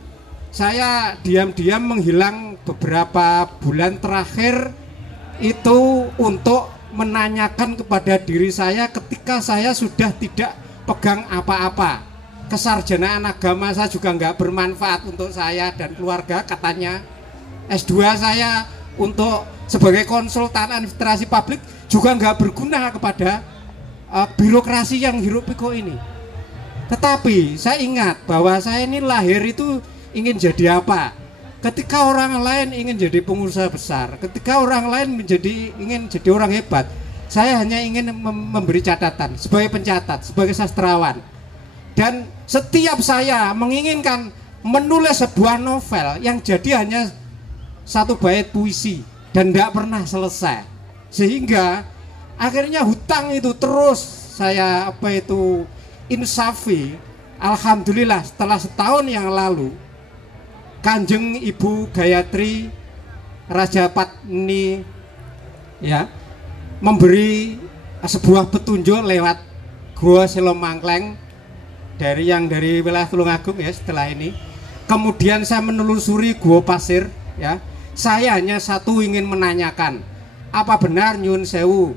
saya diam-diam menghilang beberapa bulan terakhir itu untuk menanyakan kepada diri saya ketika saya sudah tidak pegang apa-apa. Kesarjanaan agama saya juga nggak bermanfaat untuk saya dan keluarga katanya. S2 saya untuk sebagai konsultan administrasi publik juga nggak berguna kepada birokrasi yang hiruk pikuk ini. Tetapi saya ingat bahwa saya ini lahir itu ingin jadi apa? Ketika orang lain ingin jadi pengusaha besar, ketika orang lain ingin jadi orang hebat, saya hanya ingin memberi catatan sebagai pencatat, sebagai sastrawan. Dan setiap saya menginginkan menulis sebuah novel yang jadi hanya satu bait puisi dan tidak pernah selesai, sehingga akhirnya hutang itu terus saya insafi. Alhamdulillah setelah setahun yang lalu Kanjeng Ibu Gayatri Rajapatni ya memberi sebuah petunjuk lewat Gua Selomangkleng dari wilayah Tulungagung ya. Setelah ini kemudian saya menelusuri Gua Pasir ya. Saya hanya satu ingin menanyakan, apa benar nyun sewu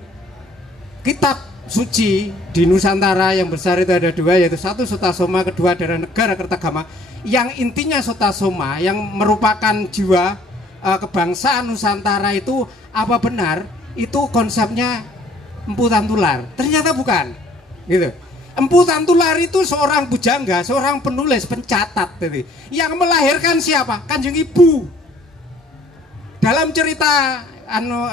kitab suci di Nusantara yang besar itu ada dua, yaitu satu Sutasoma, kedua adalah Negara Kertagama, yang intinya Sutasoma yang merupakan jiwa kebangsaan Nusantara itu, apa benar itu konsepnya Empu Tantular? Ternyata bukan gitu. Empu Tantular itu seorang pujangga, seorang penulis, pencatat gitu. Yang melahirkan siapa? Kanjeng Ibu. Dalam cerita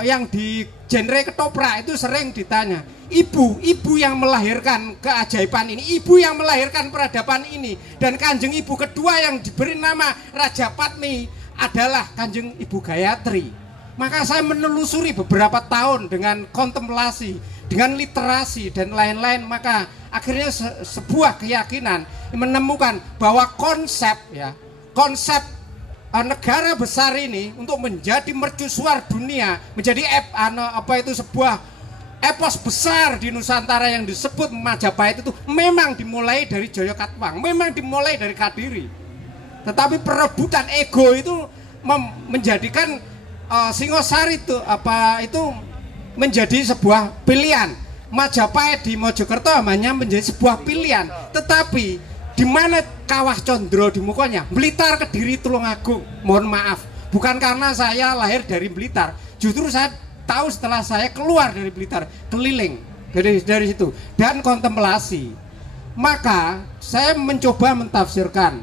yang di genre ketoprak itu sering ditanya, ibu yang melahirkan keajaiban ini, ibu yang melahirkan peradaban ini. Dan Kanjeng Ibu kedua yang diberi nama Rajapatni adalah Kanjeng Ibu Gayatri. Maka saya menelusuri beberapa tahun dengan kontemplasi, dengan literasi dan lain-lain, maka akhirnya sebuah keyakinan menemukan bahwa konsep negara besar ini untuk menjadi mercusuar dunia, menjadi sebuah epos besar di Nusantara yang disebut Majapahit itu memang dimulai dari Joyokatwang, memang dimulai dari Kadiri. Tetapi perebutan ego itu menjadikan Singosari itu menjadi sebuah pilihan. Majapahit di Mojokerto namanya menjadi sebuah pilihan. Tetapi di mana Kawah Condro di mukanya? Blitar, Kediri, Tulungagung. Mohon maaf, bukan karena saya lahir dari Blitar. Justru saya tahu setelah saya keluar dari Blitar, keliling dari situ dan kontemplasi. Maka saya mencoba mentafsirkan,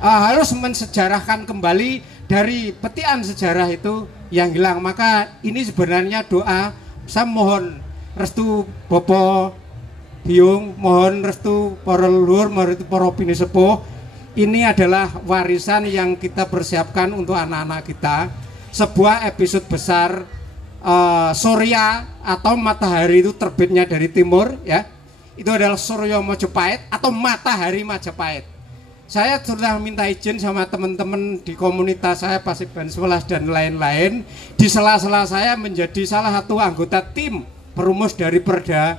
harus mensejarahkan kembali dari petian sejarah itu yang hilang. Maka ini sebenarnya doa, saya mohon restu Bapak Biung, mohon restu para leluhur, mohon restu para bini sepuh. Ini adalah warisan yang kita persiapkan untuk anak-anak kita. Sebuah episode besar, Surya atau matahari itu terbitnya dari timur, ya. Itu adalah Surya Majapahit atau matahari Majapahit. Saya sudah minta izin sama teman-teman di komunitas saya, Paseban 11 dan lain-lain. Di sela-sela saya menjadi salah satu anggota tim perumus dari Perda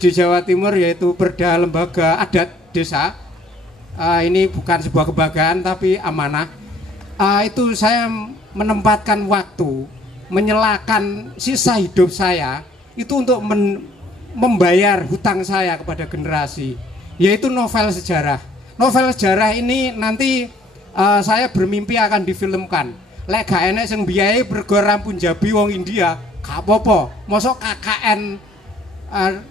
di Jawa Timur, yaitu Perda Lembaga Adat Desa. Ini bukan sebuah kebanggaan tapi amanah. Itu saya menempatkan waktu, menyelakan sisa hidup saya itu untuk membayar hutang saya kepada generasi, yaitu novel sejarah. Novel sejarah ini nanti saya bermimpi akan difilmkan. Lek gak enek sing biayai mergo rampun jabi wong India, gak apa-apa. Mosok KKN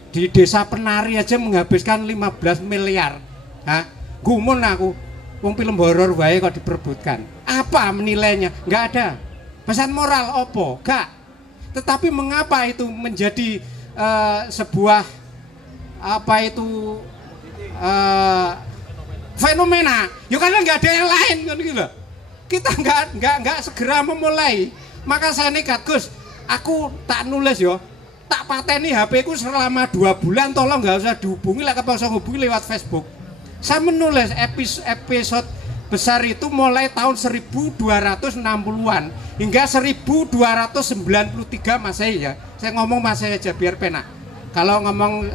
di desa penari aja menghabiskan 15 miliar. Hah? Gumun aku. Wong film horor wae kok diperebutkan. Apa menilainya? Nggak ada. Pesan moral opo? Gak. Tetapi mengapa itu menjadi sebuah fenomena? Ya karena nggak ada yang lain kan gitu. Kita nggak segera memulai. Maka saya nekat, Gus, aku tak nulis yo, tak pateni HP ku selama 2 bulan, tolong nggak usah dihubungi lah, kalau usah hubungi lewat Facebook. Saya menulis episode besar itu mulai tahun 1260-an hingga 1293 Masehi ya. Saya ngomong Masehi aja biar penak. Kalau ngomong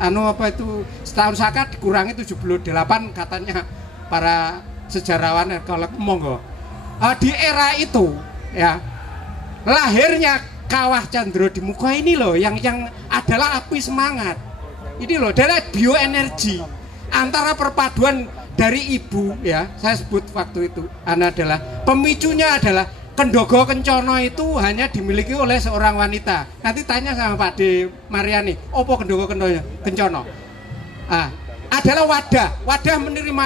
setahun saka dikurangi 78 katanya para sejarawan, kalau monggo. Di era itu ya, lahirnya Kawah Candra di Muka ini loh yang adalah api semangat. Ini loh, dari bioenergi antara perpaduan dari ibu, ya saya sebut waktu itu adalah pemicunya adalah Kendogo Kencono itu hanya dimiliki oleh seorang wanita. Nanti tanya sama Pak De Mariani, opo Kendogo Kencono? Adalah wadah menerima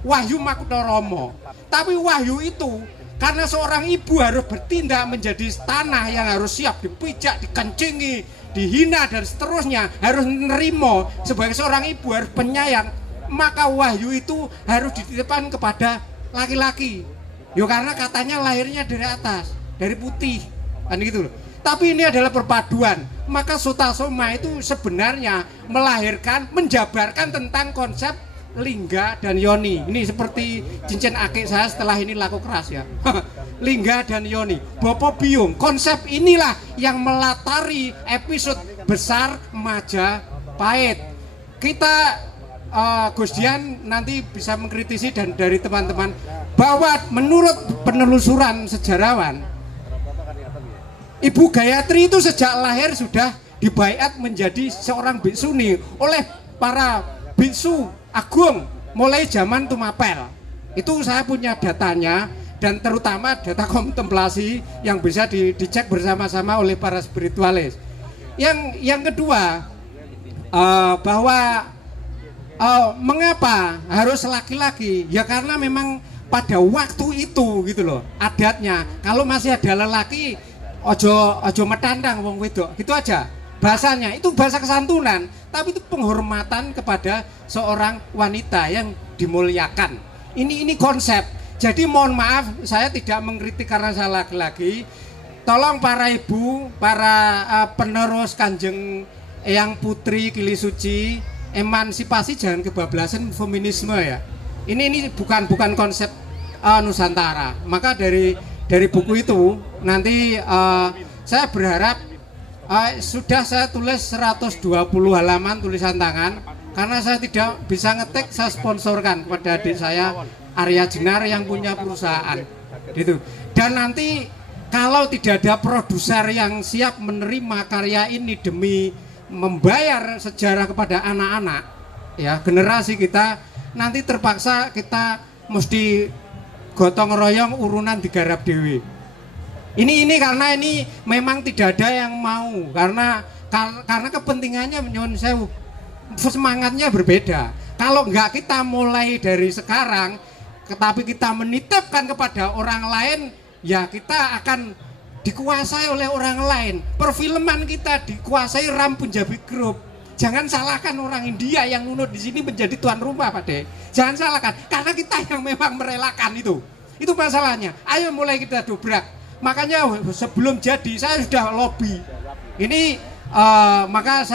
wahyu Makutoromo. Tapi wahyu itu karena seorang ibu harus bertindak menjadi tanah yang harus siap dipijak, dikencingi, dihina dan seterusnya, harus menerima sebagai seorang ibu, harus penyayang. Maka wahyu itu harus dititipkan kepada laki-laki. Ya karena katanya lahirnya dari atas, dari putih, kan gitu loh. Tapi ini adalah perpaduan. Maka Sutasoma itu sebenarnya melahirkan, menjabarkan tentang konsep lingga dan yoni. Ini seperti cincin akik saya setelah ini laku keras ya. Lingga dan yoni. Bopo Biung, konsep inilah yang melatari episode besar Majapahit. Kita Gus Dian nanti bisa mengkritisi dan dari teman-teman bahwa menurut penelusuran sejarawan, Ibu Gayatri itu sejak lahir sudah dibaiat menjadi seorang biksuni oleh para biksu agung mulai zaman Tumapel. Itu saya punya datanya dan terutama data kontemplasi yang bisa dicek bersama-sama oleh para spiritualis. Yang kedua, bahwa mengapa harus laki-laki? Ya karena memang pada waktu itu gitu loh adatnya. Kalau masih ada lelaki, ojo metandang wong wedok, gitu aja. Bahasanya itu bahasa kesantunan, tapi itu penghormatan kepada seorang wanita yang dimuliakan. Ini konsep. Jadi mohon maaf, saya tidak mengkritik karena saya laki-laki. Tolong para ibu, para penerus Kanjeng Eyang Putri Kili Suci, emansipasi jangan kebablasan feminisme ya. Ini bukan konsep Nusantara. Maka dari buku itu nanti saya berharap sudah saya tulis 120 halaman tulisan tangan karena saya tidak bisa ngetik, saya sponsorkan kepada adik saya Arya Jenar yang punya perusahaan gitu. Dan nanti kalau tidak ada produser yang siap menerima karya ini demi membayar sejarah kepada anak-anak ya generasi kita, nanti terpaksa kita mesti gotong royong urunan digarap dewe. Ini karena ini memang tidak ada yang mau, karena karena kepentingannya nyuwun sewu, semangatnya berbeda. Kalau enggak kita mulai dari sekarang, tetapi kita menitipkan kepada orang lain, ya kita akan dikuasai oleh orang lain. Perfilman kita dikuasai Ram Punjabi Group. Jangan salahkan orang India yang nunut di sini menjadi tuan rumah, Pak De. Jangan salahkan, karena kita yang memang merelakan itu. Itu masalahnya. Ayo mulai kita dobrak. Makanya sebelum jadi saya sudah lobby. Ini maka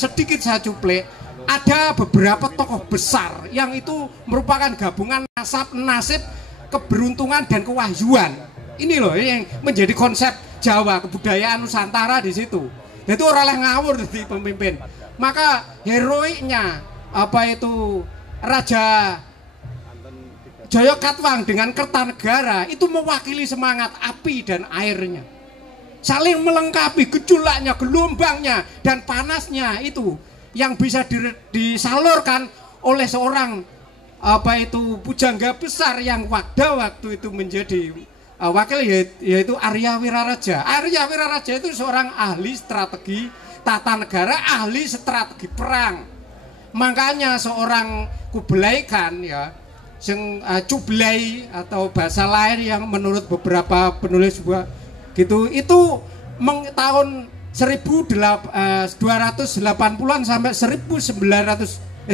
sedikit saya cuplek. Ada beberapa tokoh besar yang itu merupakan gabungan nasib, keberuntungan dan kewahyuan. Ini loh yang menjadi konsep Jawa, kebudayaan Nusantara di situ. Itu orang yang ngawur di pemimpin. Maka heroiknya Raja Jayakatwang dengan Kertanegara itu mewakili semangat api dan airnya, saling melengkapi gejolaknya, gelombangnya dan panasnya itu yang bisa disalurkan oleh seorang pujangga besar yang waktu itu menjadi wakil, yaitu Arya Wiraraja. Arya Wiraraja itu seorang ahli strategi tata negara, ahli strategi perang. Makanya seorang Kublai Khan ya, Cublai atau bahasa lain yang menurut beberapa penulis gitu, itu tahun 1280-an sampai 1293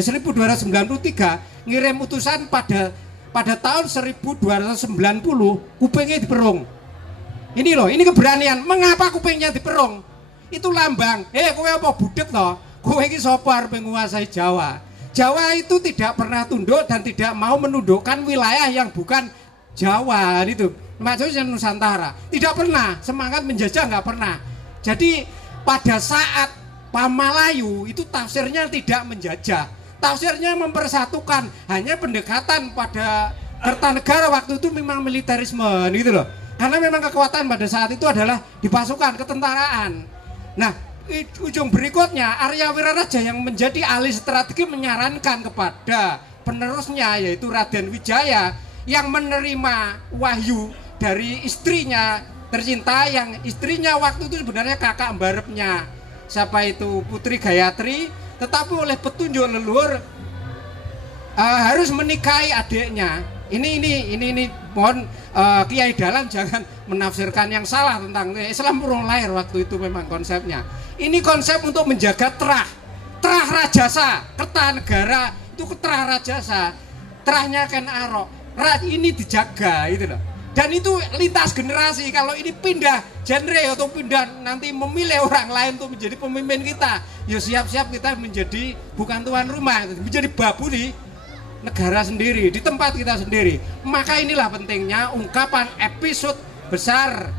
ngirim utusan pada tahun 1290 kupingnya diperung. Ini loh, ini keberanian. Mengapa kupingnya diperung? Itu lambang. Kowe apa budet loh? Kowe iki sapa arep menguasai Jawa? Jawa itu tidak pernah tunduk dan tidak mau menundukkan wilayah yang bukan Jawa itu. Maksudnya Nusantara. Tidak pernah, semangat menjajah nggak pernah. Jadi pada saat Pamalayu itu tafsirnya tidak menjajah. Tafsirnya mempersatukan, hanya pendekatan pada Kertanegara waktu itu memang militerisme gitu loh. Karena memang kekuatan pada saat itu adalah di pasukan ketentaraan. Nah, ujung berikutnya Arya Wiraraja yang menjadi ahli strategi menyarankan kepada penerusnya yaitu Raden Wijaya yang menerima wahyu dari istrinya tercinta, yang istrinya waktu itu sebenarnya kakak mbarepnya siapa itu Putri Gayatri, tetapi oleh petunjuk leluhur harus menikahi adiknya. Ini mohon Kiai Dahlan jangan menafsirkan yang salah tentang Islam urung lahir waktu itu, memang konsepnya. Ini konsep untuk menjaga terah rajasa, Kertanegara itu terah rajasa, terahnya Ken Arok. Ini dijaga itu loh. Dan itu lintas generasi. Kalau ini pindah genre atau pindah nanti memilih orang lain untuk menjadi pemimpin kita, ya siap-siap kita menjadi bukan tuan rumah, menjadi babu di negara sendiri, di tempat kita sendiri. Maka inilah pentingnya ungkapan episode besar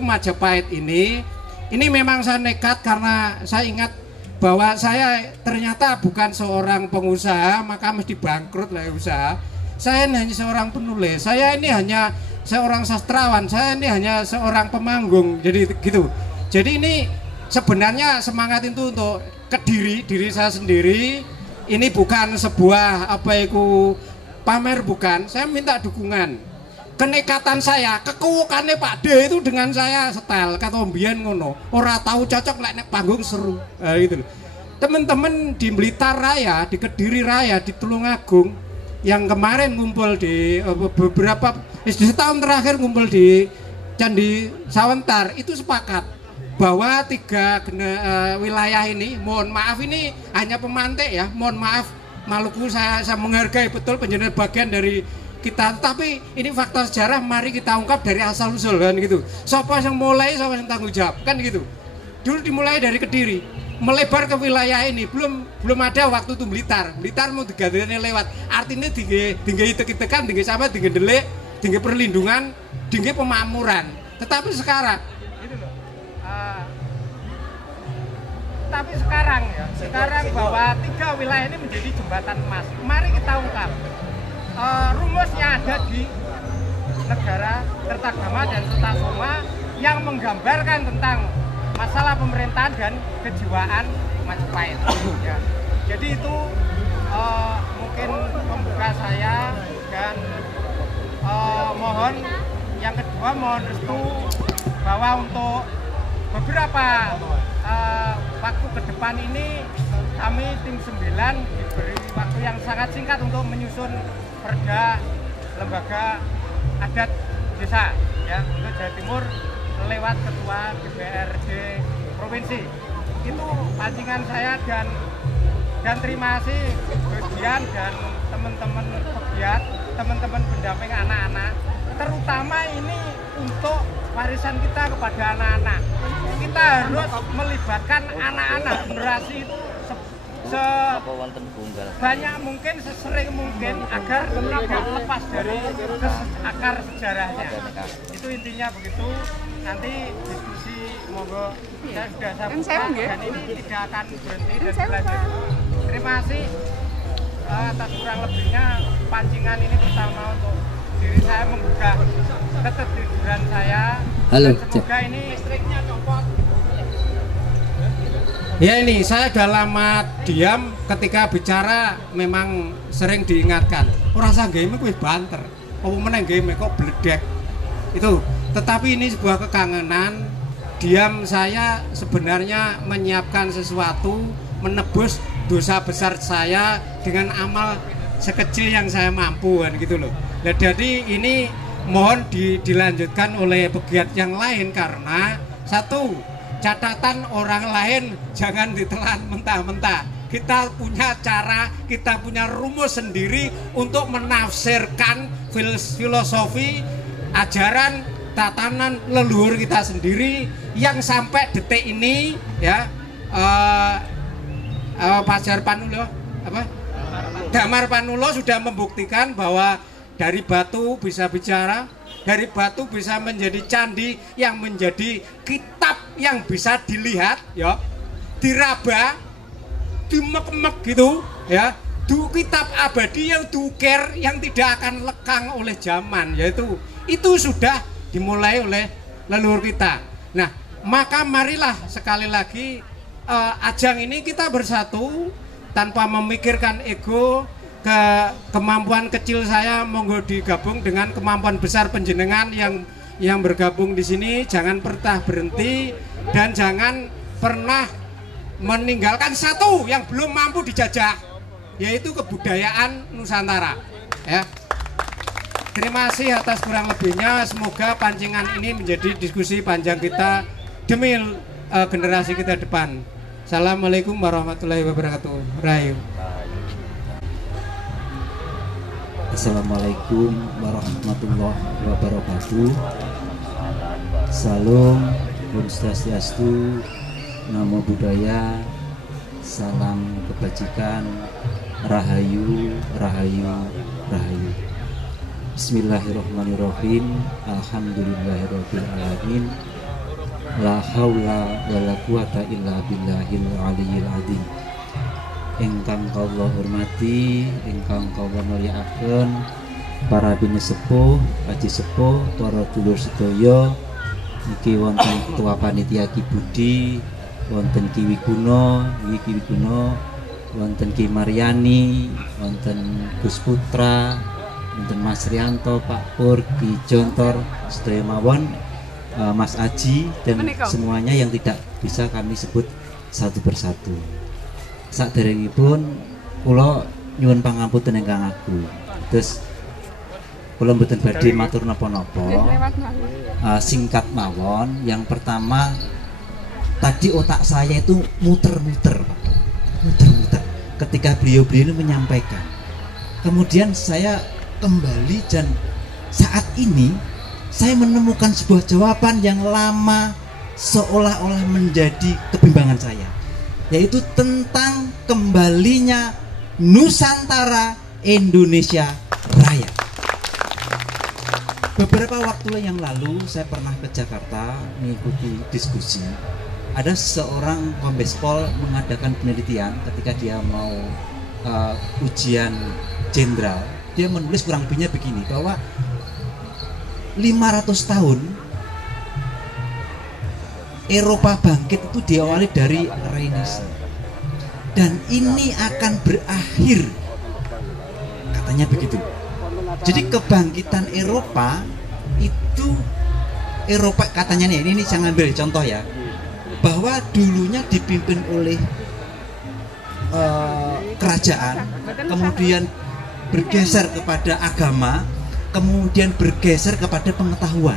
Majapahit ini. Ini memang saya nekat karena saya ingat bahwa saya ternyata bukan seorang pengusaha, maka mesti bangkrut lah usaha. Saya hanya seorang penulis, saya ini hanya seorang sastrawan, saya ini hanya seorang pemanggung, jadi gitu. Jadi ini sebenarnya semangat itu untuk diri saya sendiri. Ini bukan sebuah pamer, bukan. Saya minta dukungan. Kenekatan saya, kekuwukannya Pak D itu dengan saya setel, kata mbiyen ngono. Ora tahu cocok nek panggung seru. Gitu. Teman-teman di Blitar Raya, di Kediri Raya, di Tulungagung yang kemarin ngumpul di beberapa setahun terakhir ngumpul di Candi Sawentar itu sepakat bahwa 3 wilayah ini, mohon maaf ini hanya pemantik ya, mohon maaf Maluku saya menghargai betul penjelasan bagian dari kita, tapi ini fakta sejarah, mari kita ungkap dari asal usul kan gitu. Siapa yang mulai, siapa yang tanggung jawab kan gitu. Dulu dimulai dari Kediri, melebar ke wilayah ini, belum ada waktu itu Blitar mau digantinya lewat, artinya tinggi tekan, tinggi sama, tinggi delik, tinggi perlindungan, tinggi pemakmuran. Tetapi sekarang bahwa 3 wilayah ini menjadi jembatan emas. Mari kita ungkap. Rumusnya ada di negara Kertagama dan Kertasoma yang menggambarkan tentang masalah pemerintahan dan kejiwaan Majapahit. Ya. Jadi itu mungkin pembuka saya, dan mohon yang kedua mohon restu bahwa untuk beberapa waktu ke depan ini kami tim 9 diberi waktu yang sangat singkat untuk menyusun perda lembaga adat desa ya untuk Jawa Timur lewat ketua DPRD provinsi. Itu pancingan saya dan terima kasih bagian dan teman-teman pegiat, teman-teman pendamping anak-anak, terutama ini untuk warisan kita kepada anak-anak. Kita harus melibatkan anak-anak generasi itu sebanyak mungkin, sesering mungkin agar tidak lepas dari akar sejarahnya. Itu intinya begitu. Nanti diskusi monggo saya sudah sampaikan dan ini tidak akan berhenti dan berlanjut. Terima kasih atas kurang lebihnya pancingan ini pertama untuk diri saya menggugah ketertiduran saya. Halo, dan semoga ini listriknya copot. Ya ini saya sudah lama diam ketika bicara memang sering diingatkan orang sah game kuwi banter apa meneng game kok bledek itu, tetapi ini sebuah kekangenan. Diam saya sebenarnya menyiapkan sesuatu menebus dosa besar saya dengan amal sekecil yang saya mampu kan gitu loh. Nah, jadi ini mohon dilanjutkan oleh pegiat yang lain karena satu, catatan orang lain jangan ditelan mentah-mentah. Kita punya cara, kita punya rumus sendiri untuk menafsirkan filosofi, ajaran, tatanan leluhur kita sendiri yang sampai detik ini ya Pajar Panulo apa? Damar Panulo sudah membuktikan bahwa dari batu bisa bicara, dari batu bisa menjadi candi yang menjadi kitab yang bisa dilihat ya, diraba, dimek-mek gitu ya, kitab abadi yang diukir yang tidak akan lekang oleh zaman, yaitu itu sudah dimulai oleh leluhur kita. Nah, maka marilah sekali lagi ajang ini kita bersatu tanpa memikirkan ego. Kemampuan kecil saya monggo digabung dengan kemampuan besar penjenengan yang bergabung di sini. Jangan pernah berhenti dan jangan pernah meninggalkan satu yang belum mampu dijajah, yaitu kebudayaan Nusantara ya. Terima kasih atas kurang lebihnya. Semoga pancingan ini menjadi diskusi panjang kita demi generasi kita depan. Assalamualaikum warahmatullahi wabarakatuh. Rahayu. Assalamualaikum warahmatullahi wabarakatuh. Salam, Om Swastiastu, Namo Buddhaya, salam kebajikan, Rahayu, Rahayu, Rahayu. Bismillahirrahmanirrahim. Alhamdulillahirabbil alamin. La haula wala quwata illa billahil aliyyil azim. Ingkang kawula hormati, ingkang kawula mulyakaken para bini sepuh, kaji sepuh, para dulur sedaya, niki wonten ketua panitia Ki Budi, wonten Ki Wiguno, Ki Wiguno, wonten Ki Maryani, wonten Gus Putra, wonten Mas Rianto, Pak Pur, Ki Jontor, sedaya mawon, Mas Aji dan semuanya yang tidak bisa kami sebut satu persatu. Saderengipun kula nyuwun pangapunten ingkang agung. Terus kula mboten badhe matur napa-napa. Singkat mawon, yang pertama tadi otak saya itu muter-muter, Pak. Muter-muter ketika beliau-beliau menyampaikan. Kemudian saya kembali dan saat ini saya menemukan sebuah jawaban yang lama seolah-olah menjadi kebimbangan saya, yaitu tentang kembalinya Nusantara Indonesia Raya. Beberapa waktu yang lalu saya pernah ke Jakarta mengikuti diskusi. Ada seorang Kombes Pol mengadakan penelitian ketika dia mau ujian jenderal. Dia menulis kurang lebihnya begini, bahwa 500 tahun Eropa bangkit itu diawali dari Renaissance, dan ini akan berakhir, katanya begitu. Jadi kebangkitan Eropa itu, Eropa katanya nih, ini saya ngambil contoh ya, bahwa dulunya dipimpin oleh kerajaan, kemudian bergeser kepada agama, kemudian bergeser kepada pengetahuan.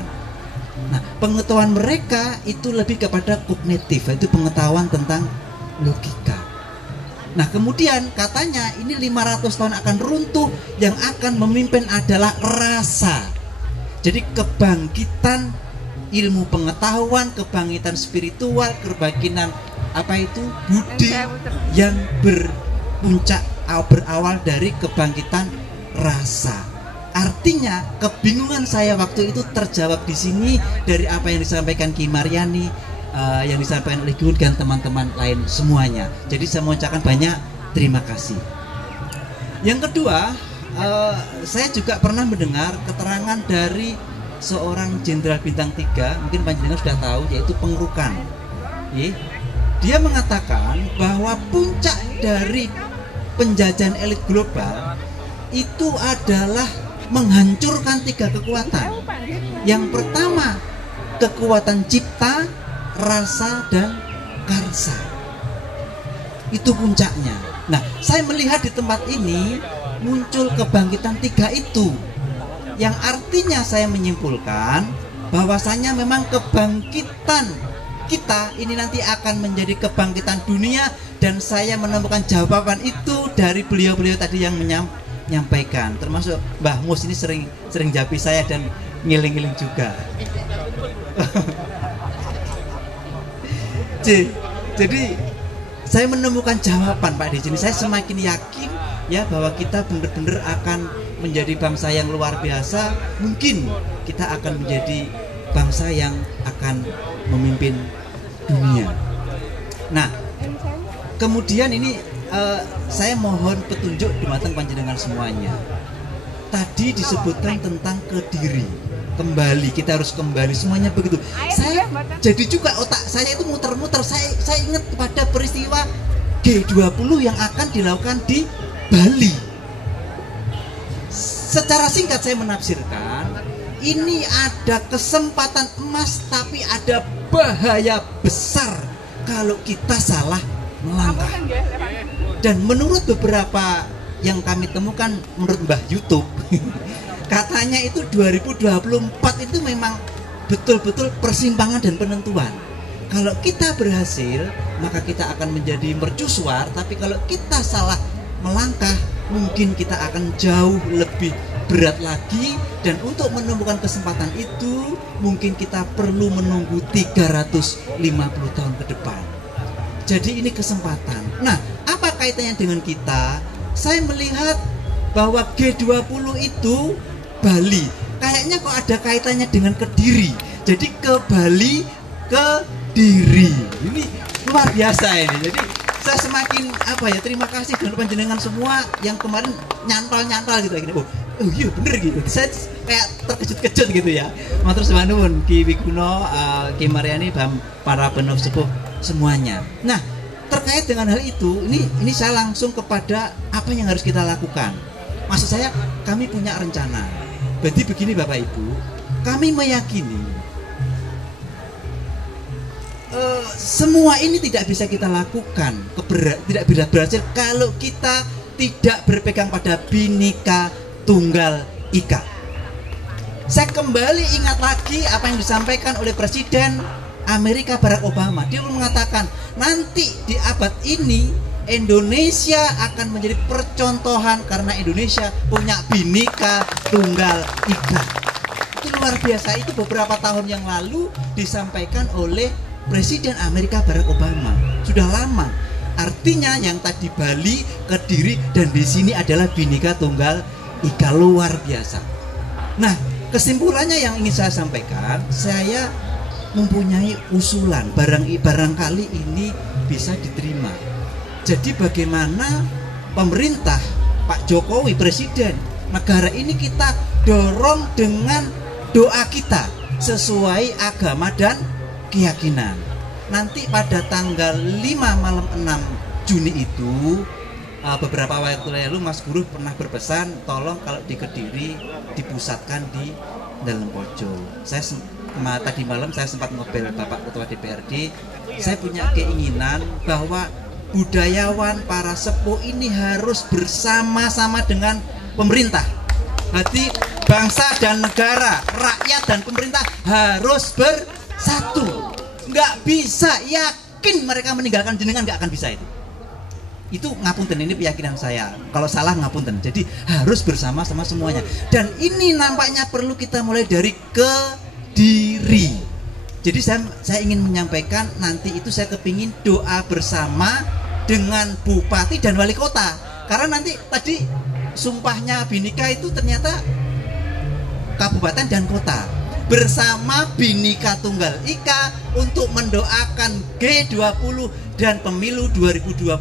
Nah, pengetahuan mereka itu lebih kepada kognitif, itu pengetahuan tentang logika. Nah, kemudian katanya ini 500 tahun akan runtuh, yang akan memimpin adalah rasa. Jadi kebangkitan ilmu pengetahuan, kebangkitan spiritual, kebangkitan budi yang berpuncak berawal dari kebangkitan rasa. Artinya kebingungan saya waktu itu terjawab di sini dari apa yang disampaikan Ki Maryani, yang disampaikan oleh Gun dan teman-teman lain semuanya. Jadi saya mengucapkan banyak terima kasih. Yang kedua, saya juga pernah mendengar keterangan dari seorang jenderal bintang 3, mungkin panjenengan sudah tahu, yaitu Pengerukan. Dia mengatakan bahwa puncak dari penjajahan elit global itu adalah menghancurkan 3 kekuatan. Yang pertama, kekuatan cipta, rasa, dan karsa. Itu puncaknya. Nah, saya melihat di tempat ini muncul kebangkitan 3 itu, yang artinya saya menyimpulkan bahwasanya memang kebangkitan kita ini nanti akan menjadi kebangkitan dunia, dan saya menemukan jawaban itu dari beliau-beliau tadi yang menyampaikan, termasuk Mbah Mus ini sering japi saya dan ngiling-ngiling juga. Jadi saya menemukan jawaban Pak di sini. Saya semakin yakin ya bahwa kita benar-benar akan menjadi bangsa yang luar biasa. Mungkin kita akan menjadi bangsa yang akan memimpin dunia. Nah, kemudian ini saya mohon petunjuk dumateng panjenengan semuanya. Tadi disebutkan tentang Kediri. Kembali, kita harus kembali semuanya begitu. Saya jadi juga otak saya itu muter-muter. Saya ingat pada peristiwa G20 yang akan dilakukan di Bali. Secara singkat saya menafsirkan, ini ada kesempatan emas tapi ada bahaya besar kalau kita salah melangkah. Dan menurut beberapa yang kami temukan, menurut Mbah YouTube, katanya itu 2024 itu memang betul-betul persimpangan dan penentuan. Kalau kita berhasil, maka kita akan menjadi mercusuar. Tapi kalau kita salah melangkah, mungkin kita akan jauh lebih berat lagi. Dan untuk menemukan kesempatan itu, mungkin kita perlu menunggu 350 tahun ke depan. Jadi ini kesempatan. Nah, apa kaitannya dengan kita? Saya melihat bahwa G20 itu Bali, kayaknya kok ada kaitannya dengan Kediri. Jadi ke Bali, ke Diri. Ini luar biasa ini. Jadi saya semakin terima kasih dengan panjenengan semua yang kemarin nyantal gitu gini. Oh iya bener gitu. Saya kayak terkejut-kejut gitu ya. Matur sembah nuwun Ki Wiguno, Ki Maryani, para penuh sepuh semuanya. Nah, terkait dengan hal itu, ini saya langsung kepada apa yang harus kita lakukan. Maksud saya, kami punya rencana. Berarti begini Bapak Ibu, kami meyakini semua ini tidak bisa kita lakukan, tidak bisa berhasil kalau kita tidak berpegang pada Bhinneka Tunggal Ika. Saya kembali ingat lagi apa yang disampaikan oleh Presiden Amerika Barack Obama. Dia mengatakan nanti di abad ini Indonesia akan menjadi percontohan karena Indonesia punya Bhinneka Tunggal Ika. Itu luar biasa. Itu beberapa tahun yang lalu disampaikan oleh Presiden Amerika Barack Obama. Sudah lama. Artinya yang tadi Bali, Kediri, dan di sini adalah Bhinneka Tunggal Ika, luar biasa. Nah, kesimpulannya yang ingin saya sampaikan, saya mempunyai usulan barangkali ini bisa diterima. Jadi bagaimana pemerintah, Pak Jokowi, Presiden, negara ini kita dorong dengan doa kita sesuai agama dan keyakinan. Nanti pada tanggal 5 malam 6 Juni itu, beberapa waktu lalu Mas Guru pernah berpesan, tolong kalau di Kediri dipusatkan di dalam pojok. Saya tadi malam saya sempat ngobrol Bapak Ketua DPRD, saya punya keinginan bahwa budayawan para sepuh ini harus bersama-sama dengan pemerintah. Berarti bangsa dan negara, rakyat dan pemerintah harus bersatu. Nggak bisa, yakin mereka meninggalkan jenengan nggak akan bisa itu ngapunten, ini keyakinan saya, kalau salah ngapunten. Jadi harus bersama-sama semuanya, dan ini nampaknya perlu kita mulai dari Kediri. Jadi saya ingin menyampaikan nanti itu saya kepingin doa bersama dengan bupati dan wali kota, karena nanti tadi sumpahnya Bhinneka itu ternyata kabupaten dan kota bersama Bhinneka Tunggal Ika untuk mendoakan G20 dan pemilu 2024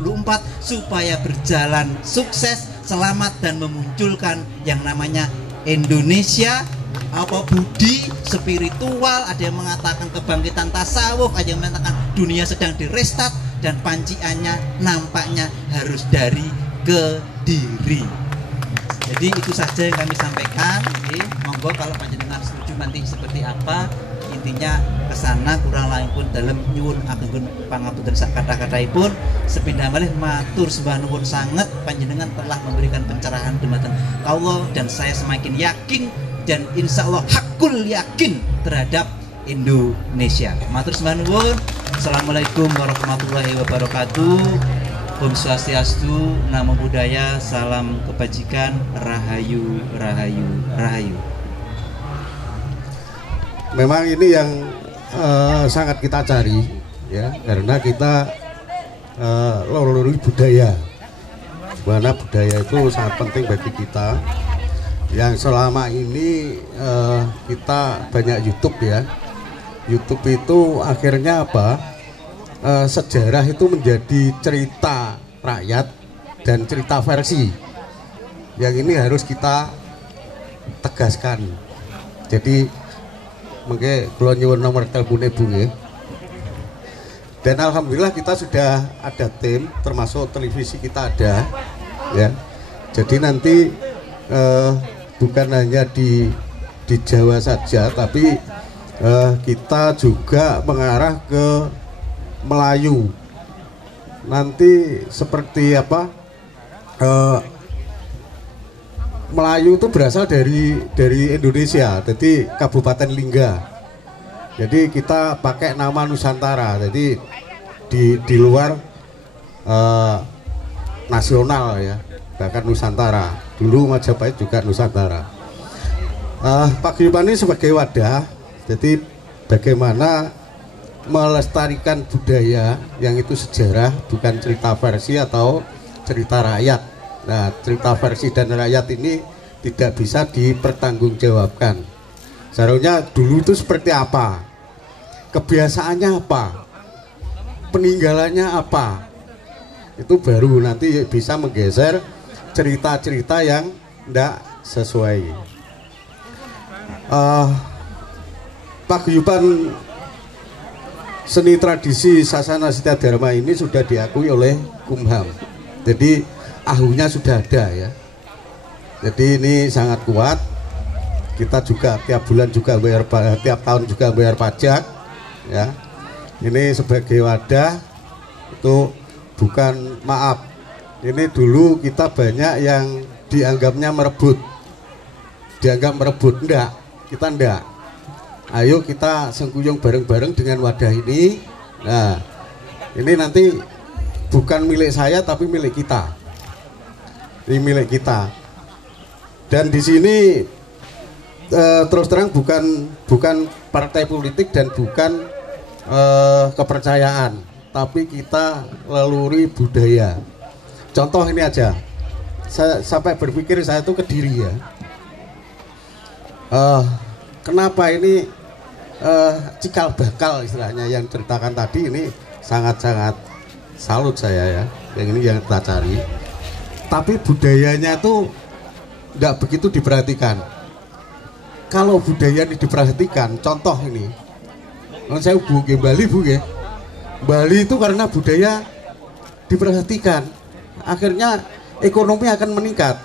supaya berjalan sukses, selamat, dan memunculkan yang namanya Indonesia budi spiritual. Ada yang mengatakan kebangkitan tasawuf, ada yang mengatakan dunia sedang direstart, dan panciannya nampaknya harus dari Kediri. Jadi itu saja yang kami sampaikan. Monggo kalau panjenengan setuju nanti seperti apa, intinya kesana kurang lain pun dalam nyuwun ageng pangapunten sak kata-kataipun sepindah malih matur sembah nuwun sanget panjenengan telah memberikan pencerahan dumateng kawula, dan saya semakin yakin dan insya Allah hakul yakin terhadap Indonesia. Matur sembah nuwun. Assalamualaikum warahmatullahi wabarakatuh. Om Swastiastu, Namo Buddhaya, salam kebajikan, rahayu, rahayu, rahayu. Memang ini yang sangat kita cari, ya, karena kita leluri budaya. Mana budaya itu sangat penting bagi kita. Yang selama ini kita banyak YouTube, ya. YouTube itu akhirnya apa? Sejarah itu menjadi cerita rakyat dan cerita versi. Yang ini harus kita tegaskan. Jadi mungkin kula nyuwun nomor telepon Ibu ya. Dan alhamdulillah kita sudah ada tim, termasuk televisi kita ada, ya. Jadi nanti bukan hanya di Jawa saja, tapi kita juga mengarah ke Melayu. Nanti seperti apa? Melayu itu berasal dari Indonesia, jadi Kabupaten Lingga. Jadi kita pakai nama Nusantara. Jadi di luar nasional, ya, bahkan Nusantara. Dulu Majapahit juga Nusantara. Paguyuban ini sebagai wadah. Jadi bagaimana melestarikan budaya yang itu sejarah, bukan cerita versi atau cerita rakyat. Nah, cerita versi dan rakyat ini tidak bisa dipertanggungjawabkan. Seharusnya dulu itu seperti apa, kebiasaannya apa, peninggalannya apa, itu baru nanti bisa menggeser cerita-cerita yang tidak sesuai. Paguyuban seni tradisi Sasana Setya Dharma ini sudah diakui oleh Kumham. Jadi ahunya sudah ada, ya. Jadi ini sangat kuat. Kita juga tiap bulan juga bayar, tiap tahun juga bayar pajak, ya. Ini sebagai wadah, itu bukan maaf. Ini dulu kita banyak yang dianggapnya merebut. Dianggap merebut, enggak. Kita enggak. Ayo kita sengkuyung bareng-bareng dengan wadah ini. Nah, ini nanti bukan milik saya tapi milik kita. Ini milik kita. Dan di sini terus terang bukan partai politik dan bukan kepercayaan, tapi kita leluri budaya. Contoh ini aja. Saya sampai berpikir saya itu Kediri, ya. Kenapa ini cikal bakal istilahnya yang ceritakan tadi ini sangat-sangat salut saya, ya. Yang ini yang kita cari. Tapi budayanya tuh nggak begitu diperhatikan. Kalau budaya ini diperhatikan, contoh ini, saya Bu Bali, Bu ya. Bali itu karena budaya diperhatikan, akhirnya ekonomi akan meningkat.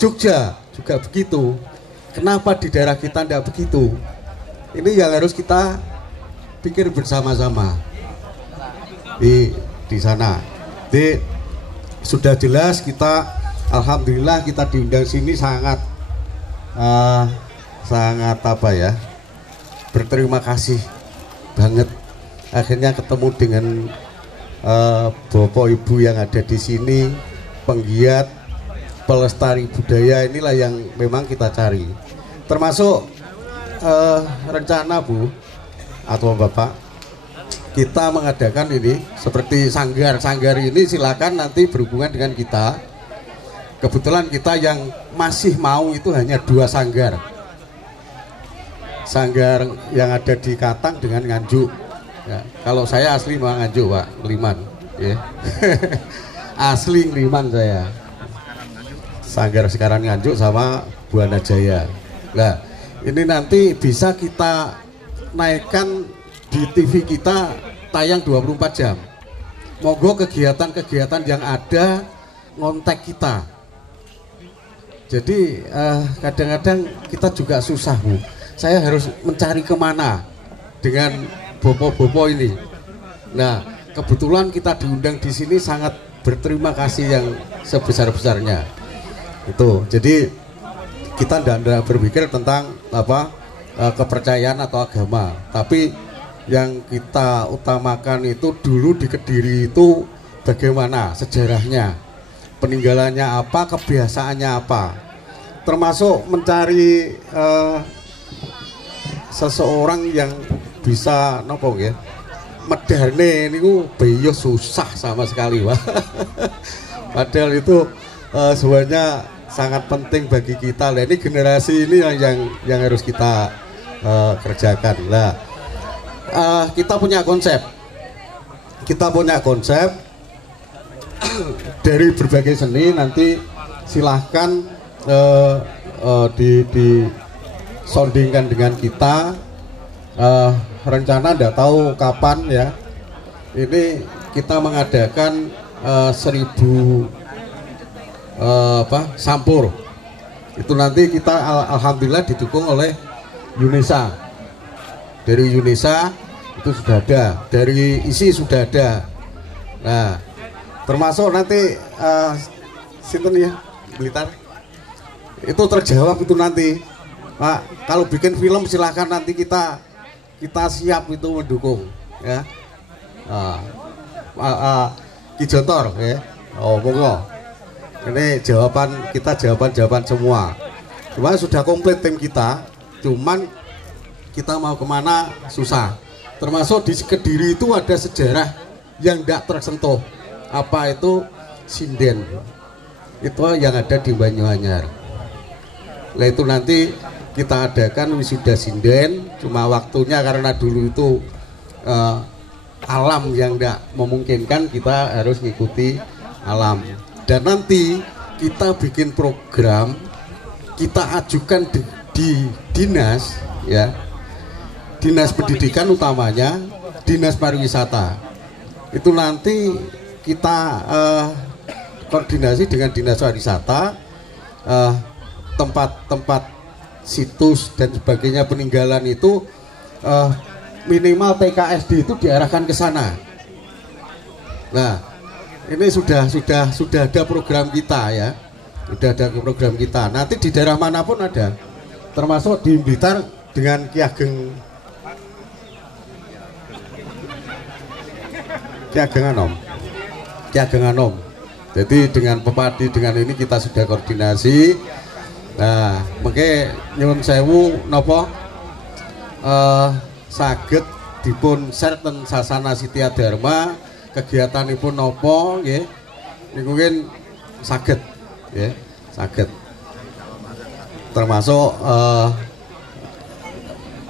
Jogja juga begitu. Kenapa di daerah kita tidak begitu? Ini yang harus kita pikir bersama-sama di sana. Jadi sudah jelas kita, alhamdulillah kita diundang sini sangat apa ya, berterima kasih banget. Akhirnya ketemu dengan bapak ibu yang ada di sini, penggiat pelestari budaya, inilah yang memang kita cari. Termasuk rencana Bu atau Bapak, kita mengadakan ini seperti sanggar ini, silakan nanti berhubungan dengan kita. Kebetulan kita yang masih mau itu hanya 2 sanggar yang ada di Katang dengan Nganjuk ya. Kalau saya asli mah Nganjuk Pak, Ngeliman ya. Asli Ngeliman saya. Sanggar sekarang Nganjuk sama Buana Jaya. Nah ini nanti bisa kita naikkan di TV kita, tayang 24 jam. Monggo kegiatan-kegiatan yang ada ngontek kita. Jadi kadang-kadang kita juga susah Bu. Saya harus mencari kemana dengan bopo-bopo ini. Nah kebetulan kita diundang di sini, sangat berterima kasih yang sebesar-besarnya. Itu jadi kita tidak berpikir tentang apa kepercayaan atau agama, tapi yang kita utamakan itu dulu di Kediri itu bagaimana sejarahnya, peninggalannya apa, kebiasaannya apa, termasuk mencari seseorang yang bisa nopo ya, medane niku beyo susah sama sekali Pak. Padahal itu sebenarnya sangat penting bagi kita. Nah, ini generasi ini yang harus kita kerjakan lah. Kita punya konsep dari berbagai seni. Nanti silahkan disondingkan dengan kita. Rencana tidak tahu kapan ya. Ini kita mengadakan 1000 sampur. Itu nanti kita alhamdulillah didukung oleh UNESA. Dari UNESA itu sudah ada, dari ISI sudah ada. Nah, termasuk nanti sinten ya, Blitar. Itu terjawab itu nanti. Pak, kalau bikin film silahkan, nanti kita siap itu mendukung ya. Ki Jontor ya. Oh, monggo. Ini jawaban semua. Cuma sudah komplit tim kita, cuman kita mau kemana susah. Termasuk di Kediri itu ada sejarah yang tidak tersentuh. Apa itu sinden? Itu yang ada di Banyuanyar. Nah itu nanti kita adakan wisuda sinden. Cuma waktunya karena dulu itu alam yang tidak memungkinkan, kita harus ngikuti alam. Dan nanti kita bikin program, kita ajukan di dinas ya, dinas pendidikan utamanya, dinas pariwisata. Itu nanti kita koordinasi dengan dinas pariwisata, tempat-tempat situs dan sebagainya peninggalan itu minimal TKSD itu diarahkan ke sana. Nah, ini sudah ada program kita ya, sudah ada program kita. Nanti di daerah manapun ada, termasuk di Blitar dengan Ki Ageng Anom. Jadi dengan Pepadi, dengan ini kita sudah koordinasi. Nah, mengke nyuwun sewu napa saged dipun share ten Sasana Sitya Dharma. Kegiatanipun nopo nggih niku mungkin saged nggih, saged. Termasuk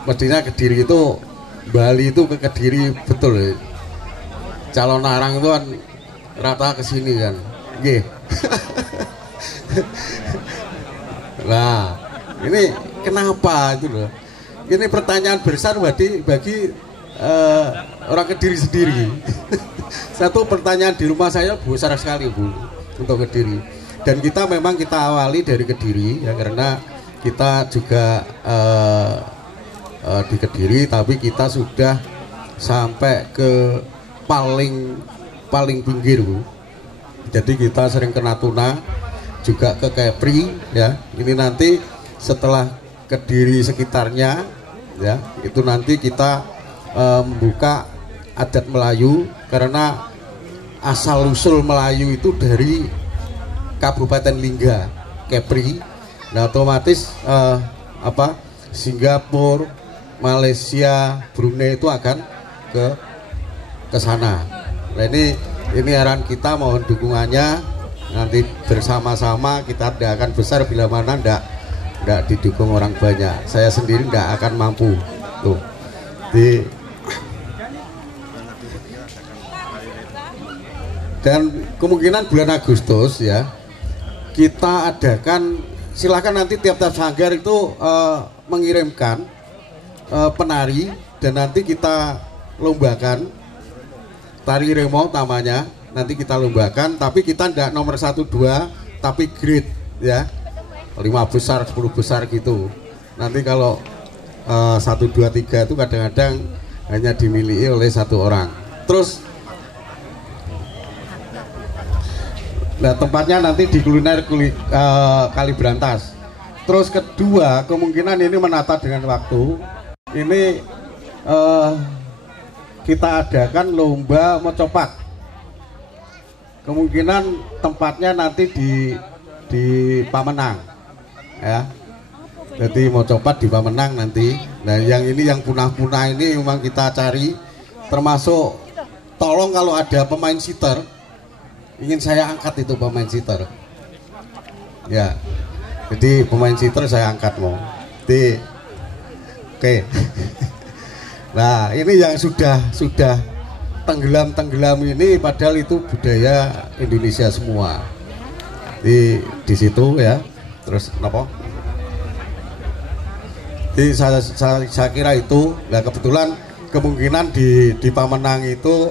mestinya Kediri itu, Bali itu ke Kediri betul. Calon arang itu kan rata ke sini kan. Nggih. Nah, ini kenapa itu loh. Ini pertanyaan besar bagi orang Kediri sendiri. Satu pertanyaan di rumah saya besar sekali Bu untuk Kediri, dan kita memang kita awali dari Kediri ya, karena kita juga di Kediri, tapi kita sudah sampai ke paling pinggir, Bu. Jadi kita sering ke Natuna, juga ke Kepri ya. Ini nanti setelah Kediri sekitarnya ya, itu nanti kita membuka adat Melayu, karena asal usul Melayu itu dari Kabupaten Lingga, Kepri. Nah, otomatis Singapura, Malaysia, Brunei itu akan ke sana. Nah, ini arahan kita, mohon dukungannya. Nanti bersama-sama kita tidak akan besar bila mana tidak didukung orang banyak. Saya sendiri tidak akan mampu. Tuh. Dan kemungkinan bulan Agustus ya kita adakan, silahkan nanti tiap-tiap sanggar itu mengirimkan penari, dan nanti kita lombakan tari remo namanya, nanti kita lombakan, tapi kita tidak nomor 1, 2, tapi grade ya, 5 besar 10 besar gitu. Nanti kalau 1, 2, 3 itu kadang-kadang hanya dimiliki oleh 1 orang. Terus nah, tempatnya nanti di kuliner Kalibrantas. Terus kedua, kemungkinan ini menata dengan waktu. Ini kita adakan lomba mocopat. Kemungkinan tempatnya nanti di Pamenang, ya. Jadi mocopat di Pamenang nanti. Nah, yang ini yang punah-punah ini memang kita cari. Termasuk tolong kalau ada pemain sitar, ingin saya angkat itu pemain sitar ya, jadi pemain sitar saya angkat mau oke. Nah, ini yang sudah tenggelam ini, padahal itu budaya Indonesia semua di situ ya. Terus kenapa? Jadi saya kira itu. Nah, kebetulan kemungkinan di Pamenang itu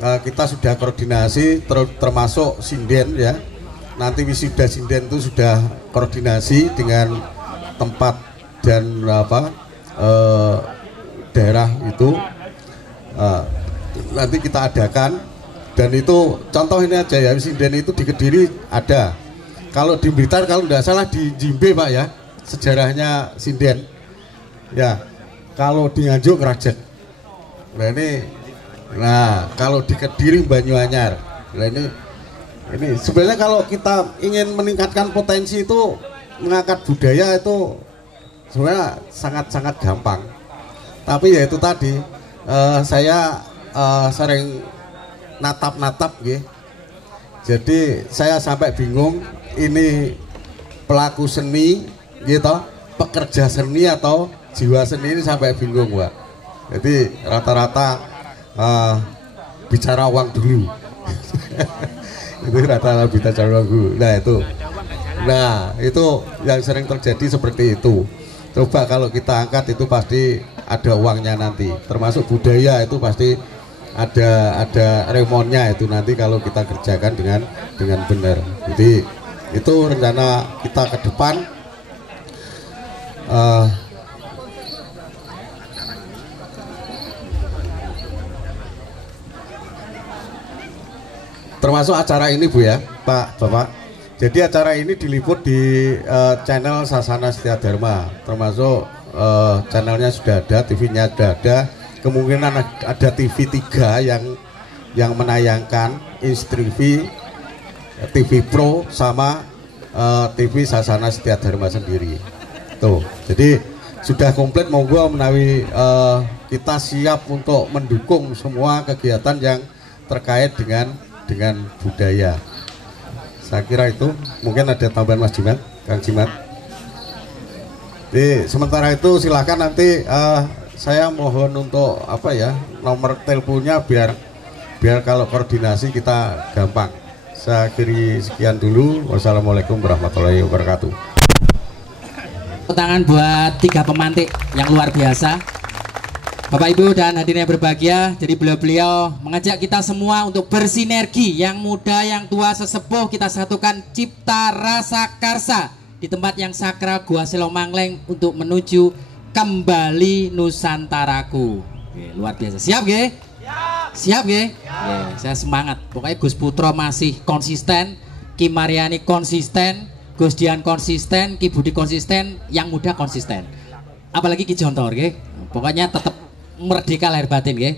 kita sudah koordinasi, termasuk sinden ya. Nanti wisuda sinden itu sudah koordinasi dengan tempat dan daerah itu, nanti kita adakan. Dan itu contoh ini aja ya, sinden itu di Kediri ada. Kalau di Blitar kalau tidak salah di Jimbe Pak ya, sejarahnya sinden ya. Kalau di Nganjuk Ngerajek. Nah, kalau di Kediri Banyuanyar. Nah, ini sebenarnya kalau kita ingin meningkatkan potensi itu, mengangkat budaya itu sebenarnya sangat-sangat gampang. Tapi ya itu tadi, saya sering natap-natap gitu. Jadi saya sampai bingung, ini pelaku seni gitu, pekerja seni atau jiwa seni, ini sampai bingung, Pak. Jadi rata-rata bicara uang dulu. Itu rata-rata bicara uang dulu. Nah itu yang sering terjadi seperti itu. Coba kalau kita angkat itu pasti ada uangnya nanti. Termasuk budaya itu pasti ada remonnya itu nanti kalau kita kerjakan dengan benar. Jadi itu rencana kita ke depan. Termasuk acara ini Bu ya, Pak, Bapak. Jadi acara ini diliput di channel Sasana Setia Dharma. Termasuk channelnya sudah ada, TV-nya sudah ada. Kemungkinan ada TV 3 yang menayangkan, Instv, TV Pro sama TV Sasana Setia Dharma sendiri. Tuh, jadi sudah komplit, monggo menawi kita siap untuk mendukung semua kegiatan yang terkait dengan budaya. Saya kira itu. Mungkin ada tambahan Mas Jimat, Kang Jimat. Jadi sementara itu silakan nanti saya mohon untuk nomor teleponnya biar kalau koordinasi kita gampang. Saya akhiri sekian dulu. Wassalamualaikum warahmatullahi wabarakatuh. Tangan buat 3 pemantik yang luar biasa. Bapak Ibu dan hadirin yang berbahagia, jadi beliau mengajak kita semua untuk bersinergi, yang muda, yang tua, sesepuh, kita satukan cipta rasa karsa di tempat yang sakral Gua Selo Mangleng untuk menuju kembali Nusantaraku. Oke, luar biasa. Siap nggih? Siap nggih? Saya semangat. Pokoknya Gus Putro masih konsisten, Ki Mariani konsisten, Gus Dian konsisten, Ki Budi konsisten, yang muda konsisten. Apalagi Ki Jontor nggih. Pokoknya tetap merdeka lahir batin nggih.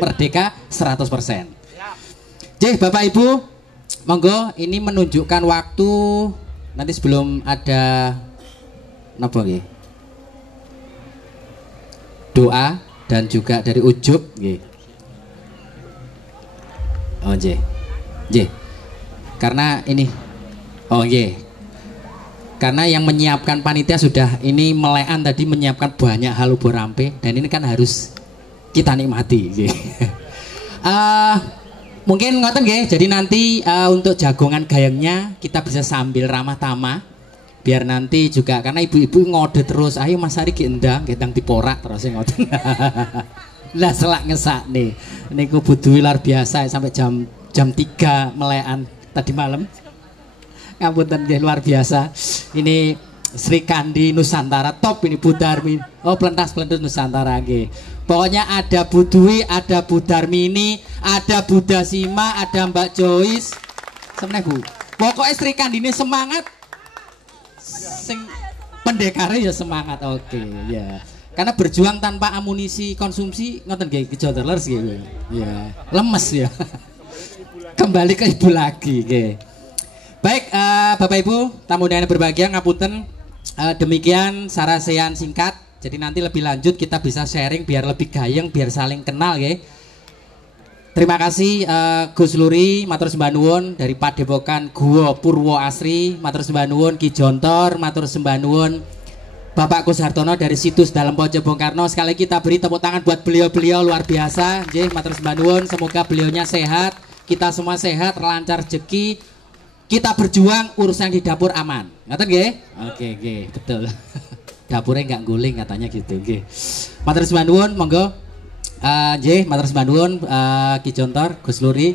Merdeka 100%. Jadi Bapak Ibu, monggo ini menunjukkan waktu nanti sebelum ada napa nggih? Doa dan juga dari ujub nggih. Oh nggih. Nggih. Karena ini oh nggih. Karena yang menyiapkan panitia sudah ini melekan tadi menyiapkan banyak hal ubur rampe dan ini kan harus kita nikmati nggih. Mungkin ngoten nggih. Jadi nanti untuk jagongan gayengnya kita bisa sambil ramah tamah. Biar nanti juga karena ibu-ibu ngode terus, ayo Mas Ari gendang diporak terus ngoten. Lah selak ngesak nih. Niku butuh luar biasa sampai jam 3 melekan tadi malam. Ngapunten nggih luar biasa. Ini Sri Kandi Nusantara top ini Bu Darmi. Oh pelentas-pelentus Nusantara nggih. Pokoknya ada Bu Dwi, ada Bu Darmini, ada Bu Dasima, ada Mbak Joyce. Semeneh Bu. Pokoknya Sri Kandi ini semangat. Sing pendekarnya ya semangat. Oke ya. Karena berjuang tanpa amunisi konsumsi ngoten nggih kejotelers nggih. Ya, lemes ya. Kembali ke ibu lagi nggih. Baik Bapak Ibu, tamu undangan berbahagia ngapunten demikian sarasean singkat. Jadi nanti lebih lanjut kita bisa sharing biar lebih gayeng, biar saling kenal nggih. Terima kasih Gus Luri, matur sembah nuwun dari Padepokan Guwa Purwo Asri, matur sembah nuwun Ki Jontor, matur sembah nuwun Bapak Gus Hartono dari situs Dalam Pojok Bung Karno. Sekali kita beri tepuk tangan buat beliau-beliau luar biasa. Nggih, matur sembah nuwun, semoga beliaunya sehat, kita semua sehat, lancar rezeki. Kita berjuang urusan di dapur aman. Ngoten nggih? Oke, nggih, betul. Dapurnya nggak guling katanya gitu nggih. Matur sembah nuwun, monggo. Nggih, matur sembah nuwun Ki Jontor, Gus Luri,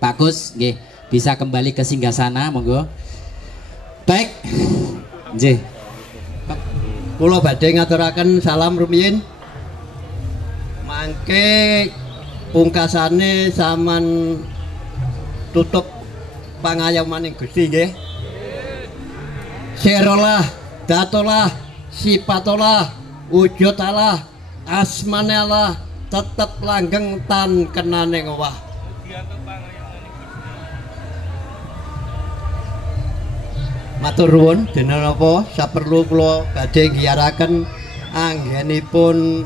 Pak Gus nggih, bisa kembali ke singgasana monggo. Baik. Nggih. Kula badhe ngaturaken salam rumiyin. Mangke pungkasane saman tutup pangayomaning Gusti nggih. Serolah, datolah, sipatolah, wujudalah, asmanelah tetep langgeng tan kenane ngowah. Matur nuwun dene napa saperlu kula badhe ngiyaraken anggenipun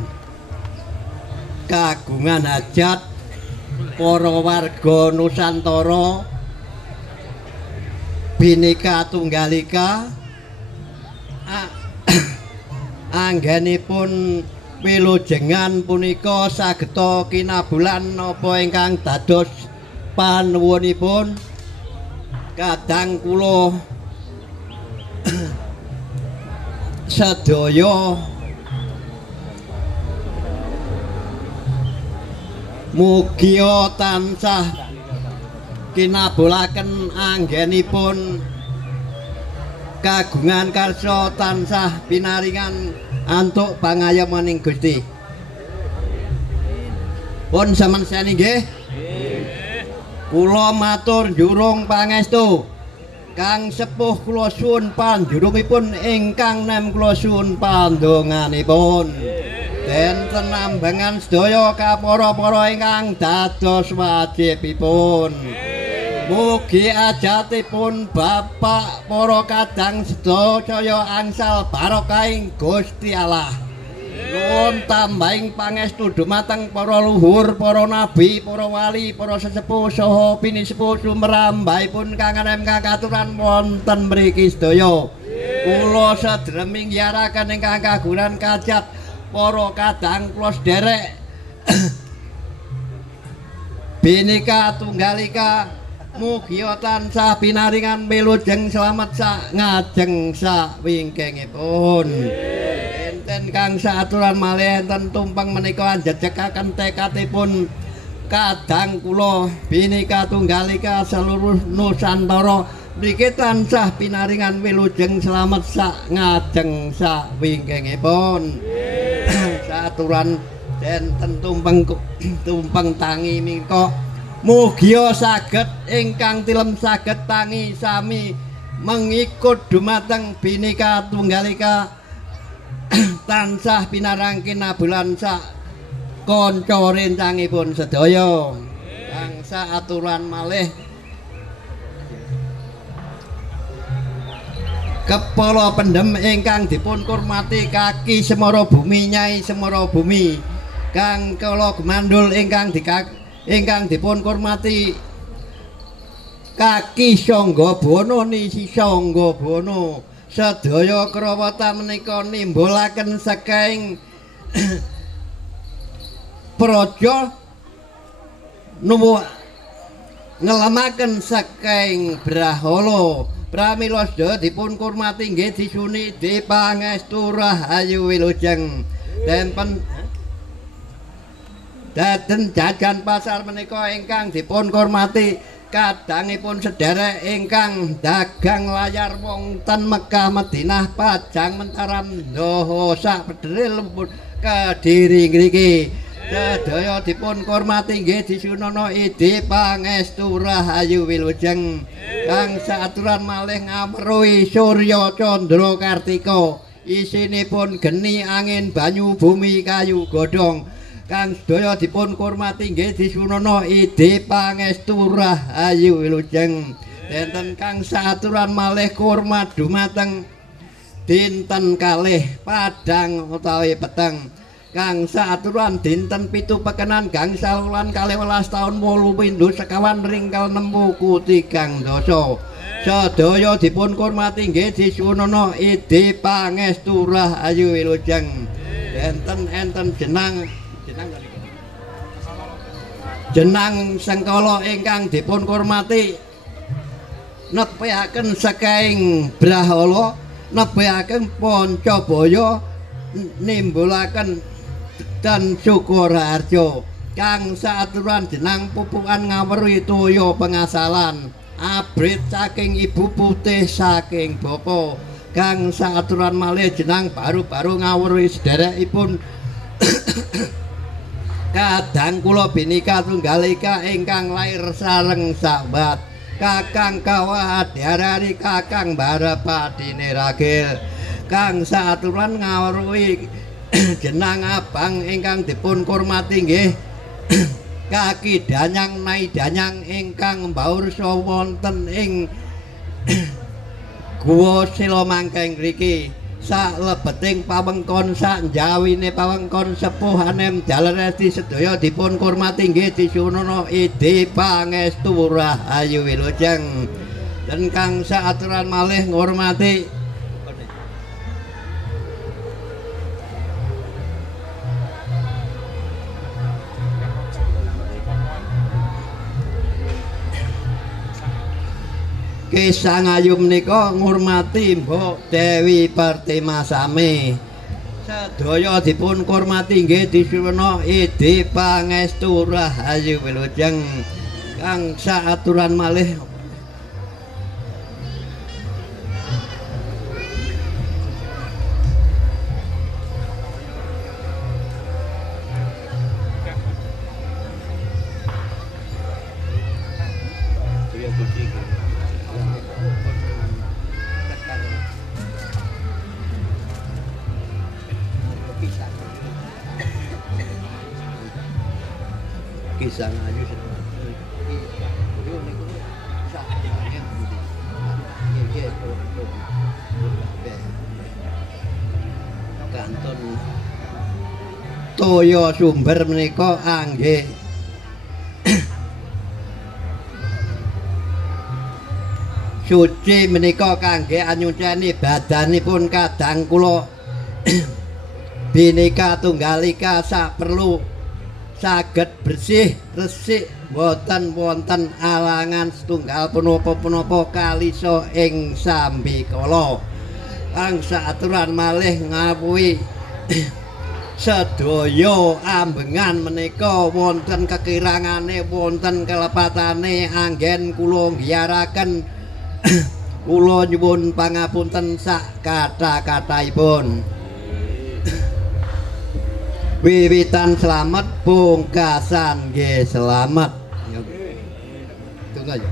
kagungan hajat para warga Nusantara Bhinneka Tunggal Ika anggenipun wilujengan punika sageta kinabulan napa ingkang dados panuwunipun kadang kula sedaya mugi tansah kinabulaken anggenipun kagungan karsa tansah pinaringan antuk pangayomaning Gusti. Pun samangsaning nggih. Kula matur njurung pangestu. Kang sepuh kula suwun panjurungipun ingkang nem kula suwun pandonganipun. Denten ambangan sedaya kapara-para ingkang dados wajibipun. Mugi ajatipun Bapak para kadang sedaya angsal barokahing Gusti Allah. Nuwun tambahing pangestu dumateng para luhur, para nabi, para wali, para sesepuh saha pinisepuh sumrambahipun kang enem kakaturan wonten mriki sedaya. Kula sedreming yaraken ingkang kagungan kajat para kadang kula sederek Bhinneka Tunggal Ika. Mugi tansah pinaringan wilujeng slamet sak ngajeng sak wingkingipun. Enten kang saaturan malih enten tumpeng menika njejekaken tekadipun kadang kula Bhinneka Tunggal Ika seluruh Nusantara mriki tansah pinaringan wilujeng slamet sak ngajeng sak wingkingipun. Saturan denten tumpeng tangi mingko mugia saged ingkang tilem saged tangi sami mengikut dumateng Bhinneka Tunggal Ika tansah pinarangkin abulan sak kanca rencangipun sedaya. Bangsa aturan malih Kepala Pendhem ingkang dipun kurmati Kaki Semara Bumi Nyai Semara Bumi, Kang Kala Gemandul ingkang dipun kurmati Kaki Sangga Bono Nisi Sangga Bono, sedaya krawata menika nimbulaken saking praja nuwuh ngelamaken saking Brahala. Pramila sedaya dipun kurmati nggih disuni dipangestu rahayu wilujeng. Tempen daden jajan pasar menika ingkang dipun kurmati kadangipun sederek ingkang dagang layar wonten Mekah Madinah Pajang Mentaram Ndoho sak pedheril Kediri ngriki. Sedaya dipun kurmati nggih disunana idi pangestu rahayu wilujeng. Kang saaturan malih ngawruhi Surya Candra Kartika, isinipun geni angin banyu bumi kayu godhong. Kang sedaya dipun kurmati nggih disunana idi pangestu rahayu wilujeng. Enten kang saaturan malih kurmat dumateng dinten kalih Padang utawi peteng. Kang saaturan dinten 7 pekenan gangsal wulan 12 taun 8 pindho sekawan ringkel 6 3 dasa. Sedaya dipun kurmati nggih disunana idi pangestu rahayu wilujeng. Enten jenang sengkala ingkang dipun kurmati nepiaken saking Brahala, nepiaken Pancabaya, nimbulaken dan Sukoharjo. Kang saaturan jenang pupukan ngawruhi toya pengasalan, abrit saking ibu putih saking bapa. Kang saaturan malih jenang baru-baru ngawruhi sederekipun kadang kula Bhinneka Tunggal Ika ingkang lair sareng sahabat. Kakang Kawah diarani Kakang Barapadine Ragil. Kang saaturan ngawruhi jenang abang ingkang dipun kurmati nggih Kaki Danyang Nai Danyang ingkang mbaursa wonten ing Guwa Silomangkeng mriki. Saklebeting pawengkon sak njawine pawengkon sepuh anem Daleresti sedaya dipun kurmati nggih disunana idi pangestu rahayu wilujeng. Dan kang saaturan malih ngurmati Kisang Ayu menika ngurmati Mbok Dewi Pertimasami. Sedaya dipun kurmati nggih disunana idi pangestu rahayu wilujeng. Kang saaturan malih Kisang Ayu kanton toya sumber menika anggih suci menika kangge anyuceni badanipun kadang kula Bhinneka Tunggal Ika sak perlu saged bersih resik boten wonten alangan setunggal punapa-punapa kalisa ing sambikala. Kang saaturan malih ngawuhi sedaya ambengan menika wonten kekirangane wonten kelepatane anggen kula nggiyaraken kula nyuwun pangapunten sak kata-kataipun. Wiwitan selamat, pungkasan nggih selamat. Tunggu aja.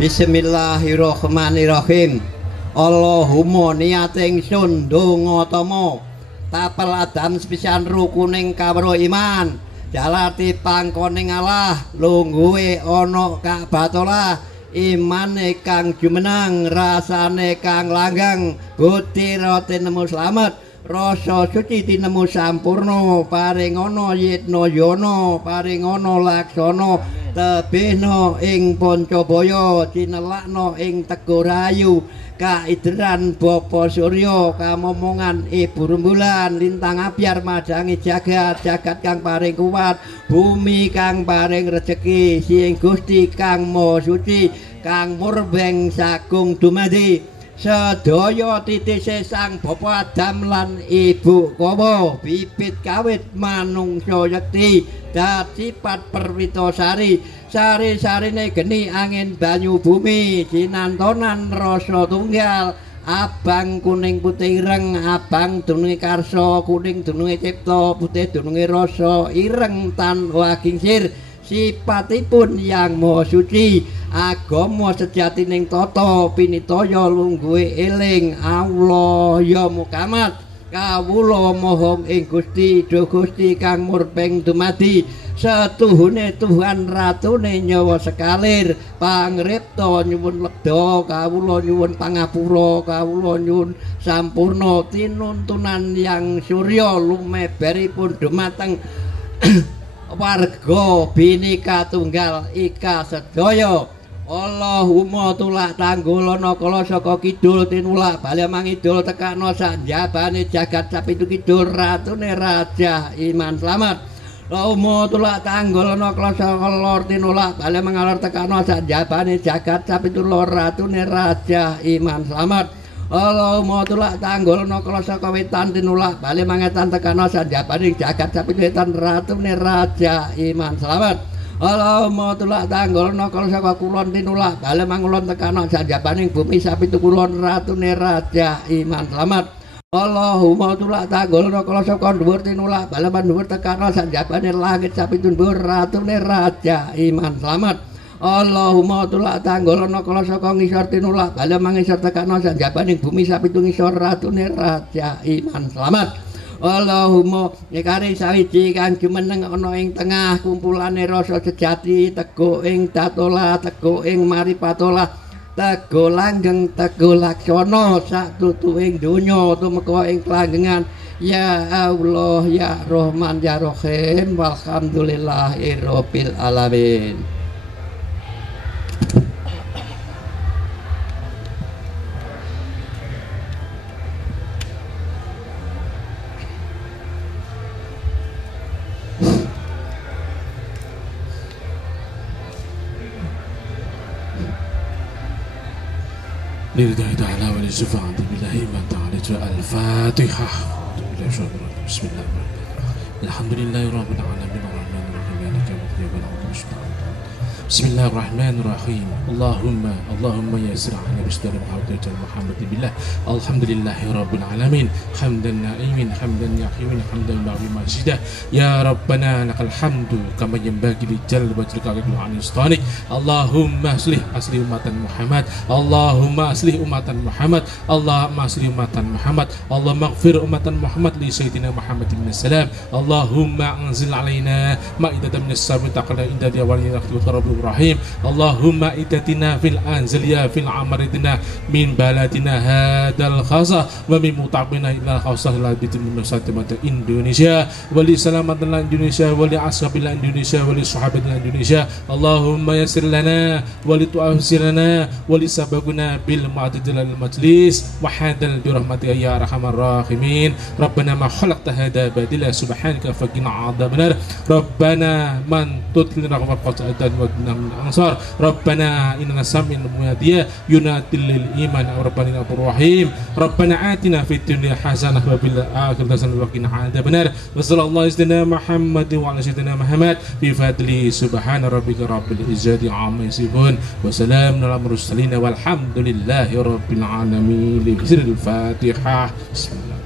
Bismillahirrahmanirrahim. Allahumma niat ingsun donga tama tapel adam sepisan rukuning kawruh iman jalati pangkoning Allah lungguhe ana Ka'batullah imane kang jumenang rasane kang langgang butira tinemu slamet rasa suci tinemu sampurna paring ana yitna yana paring ana laksana tebihna ing Pancabaya cinelakna ing Teguh Rahayu kaidran Bapa Surya kamomongan Ibu Rembulan lintang abyar madangi jagat jagat kang paring kuat bumi kang paring rejeki sing Gusti kang Maha Suci kang murbeng sagung dumadi sedaya titise sang Bapa Adam lan Ibu Kawa bibit kawit manungsa yekti sifat perwitasari sari-sarine geni angin banyu bumi jinantonan rasa tunggal abang kuning putih ireng abang dununge karsa kuning dununge cipta putih dununge rasa ireng tan wagingsir sipatipun yang Maha Suci agama sejatining tata pinitaya lungguhe eling Allah ya mukamat kawula mohong ing Gusti duh Gusti kang murbeng dumadi setuhune Tuhan ratune nyawa sekalir pangripta nyuwun ledha kawula nyuwun pangapura kawula nyuwun sampurna tinuntunan yang surya lumeberipun dumateng warga Bhinneka Tunggal Ika sedaya Allahumma tulak tanggulana kala saka kidul tinulak bali mangidul tekakno sak njabane jagat sapitu kidul ratune raja iman slamet Allahumma tulak tanggulana kala saka lor tinulak bali mangalor tekakno sak njabane jagat sapitu lor ratune raja iman slamet Allahumma tulak tanggulana kala saka wetan tinulak bali mangetan tekakno sak njabane jagat sapitu wetan ratune raja iman slamet Allahumma tulak tanggulana kala saka kulon tinulak bali mangulon tekana sanjabaning bumi sapitu kulon ratune raja iman slamet Allahumma tulak tanggulana kala saka dhuwur tinulak bali mandhuwur tekana sanjabane langit sapitu dhuwur ratune raja iman slamet Allahumma tulak tanggulana kala saka ngisor tinulak bali mangisor tekana sanjabaning bumi sapitu ngisor ratune raja iman slamet Allahumma nekare sawiji kang jumeneng ana ing tengah kumpulane rasa sejati teguh ing tatola teguh ing maripatola teguh langgeng teguh laksana sak tutuking donya tumeka ing kelanggengan ya Allah ya Rahman ya Rahim walhamdulillahirabbil alamin. لله تعالى وللشفاعة بالله من تعالى الفاتحة بسم الله الحمد لله رب العالمين الرحمن الرحيم مالك يوم الدين إياك نعبد وإياك بسم الله الرحمن الرحيم اللهم يسر على بشر محمد بالله الحمد لله رب العالمين حمدا نائما حمدا يحيي حمدا يبغي مجيدا يا ربنا لك الحمد كما ينبغي لجل وجهك عن سلطانك اللهم اصلح أمة محمد اللهم اصلح أمة محمد اللهم اصلح أمة محمد اللهم اغفر أمة محمد لسيدنا محمد بن السلام اللهم انزل علينا مائدة من السماء تقرأ عند ديوان رب Ibrahim Allahumma idatina fil anzaliya fil amaridina min baladina hadal khasa wa min mutabina ila khasah la bitin nusatimat Indonesia wali salamatna Indonesia wali ashabillah Indonesia wali sahabatna Indonesia Allahumma yassir lana wali tu'afsir lana wali sabaguna bil ma'adidil majlis wa hadal bi rahmatika ya arhamar rahimin Rabbana ma khalaqta hada badila subhanaka faqina adzabannar Rabbana man tutlina rahmat qatan wa lana min ansar rabbana inna sami'na munadiya yunatil lil iman rabbana rahim rabbana atina fid dunya hasanah wa fil akhirati hasanah wa qina adzabannar wa sallallahu alaihi Muhammad wa ala sayyidina Muhammad bi fadli subhana rabbika rabbil izzati amma yasifun wa salamun alal mursalin walhamdulillahi rabbil alamin. Bismillahirrahmanirrahim. Bismillah.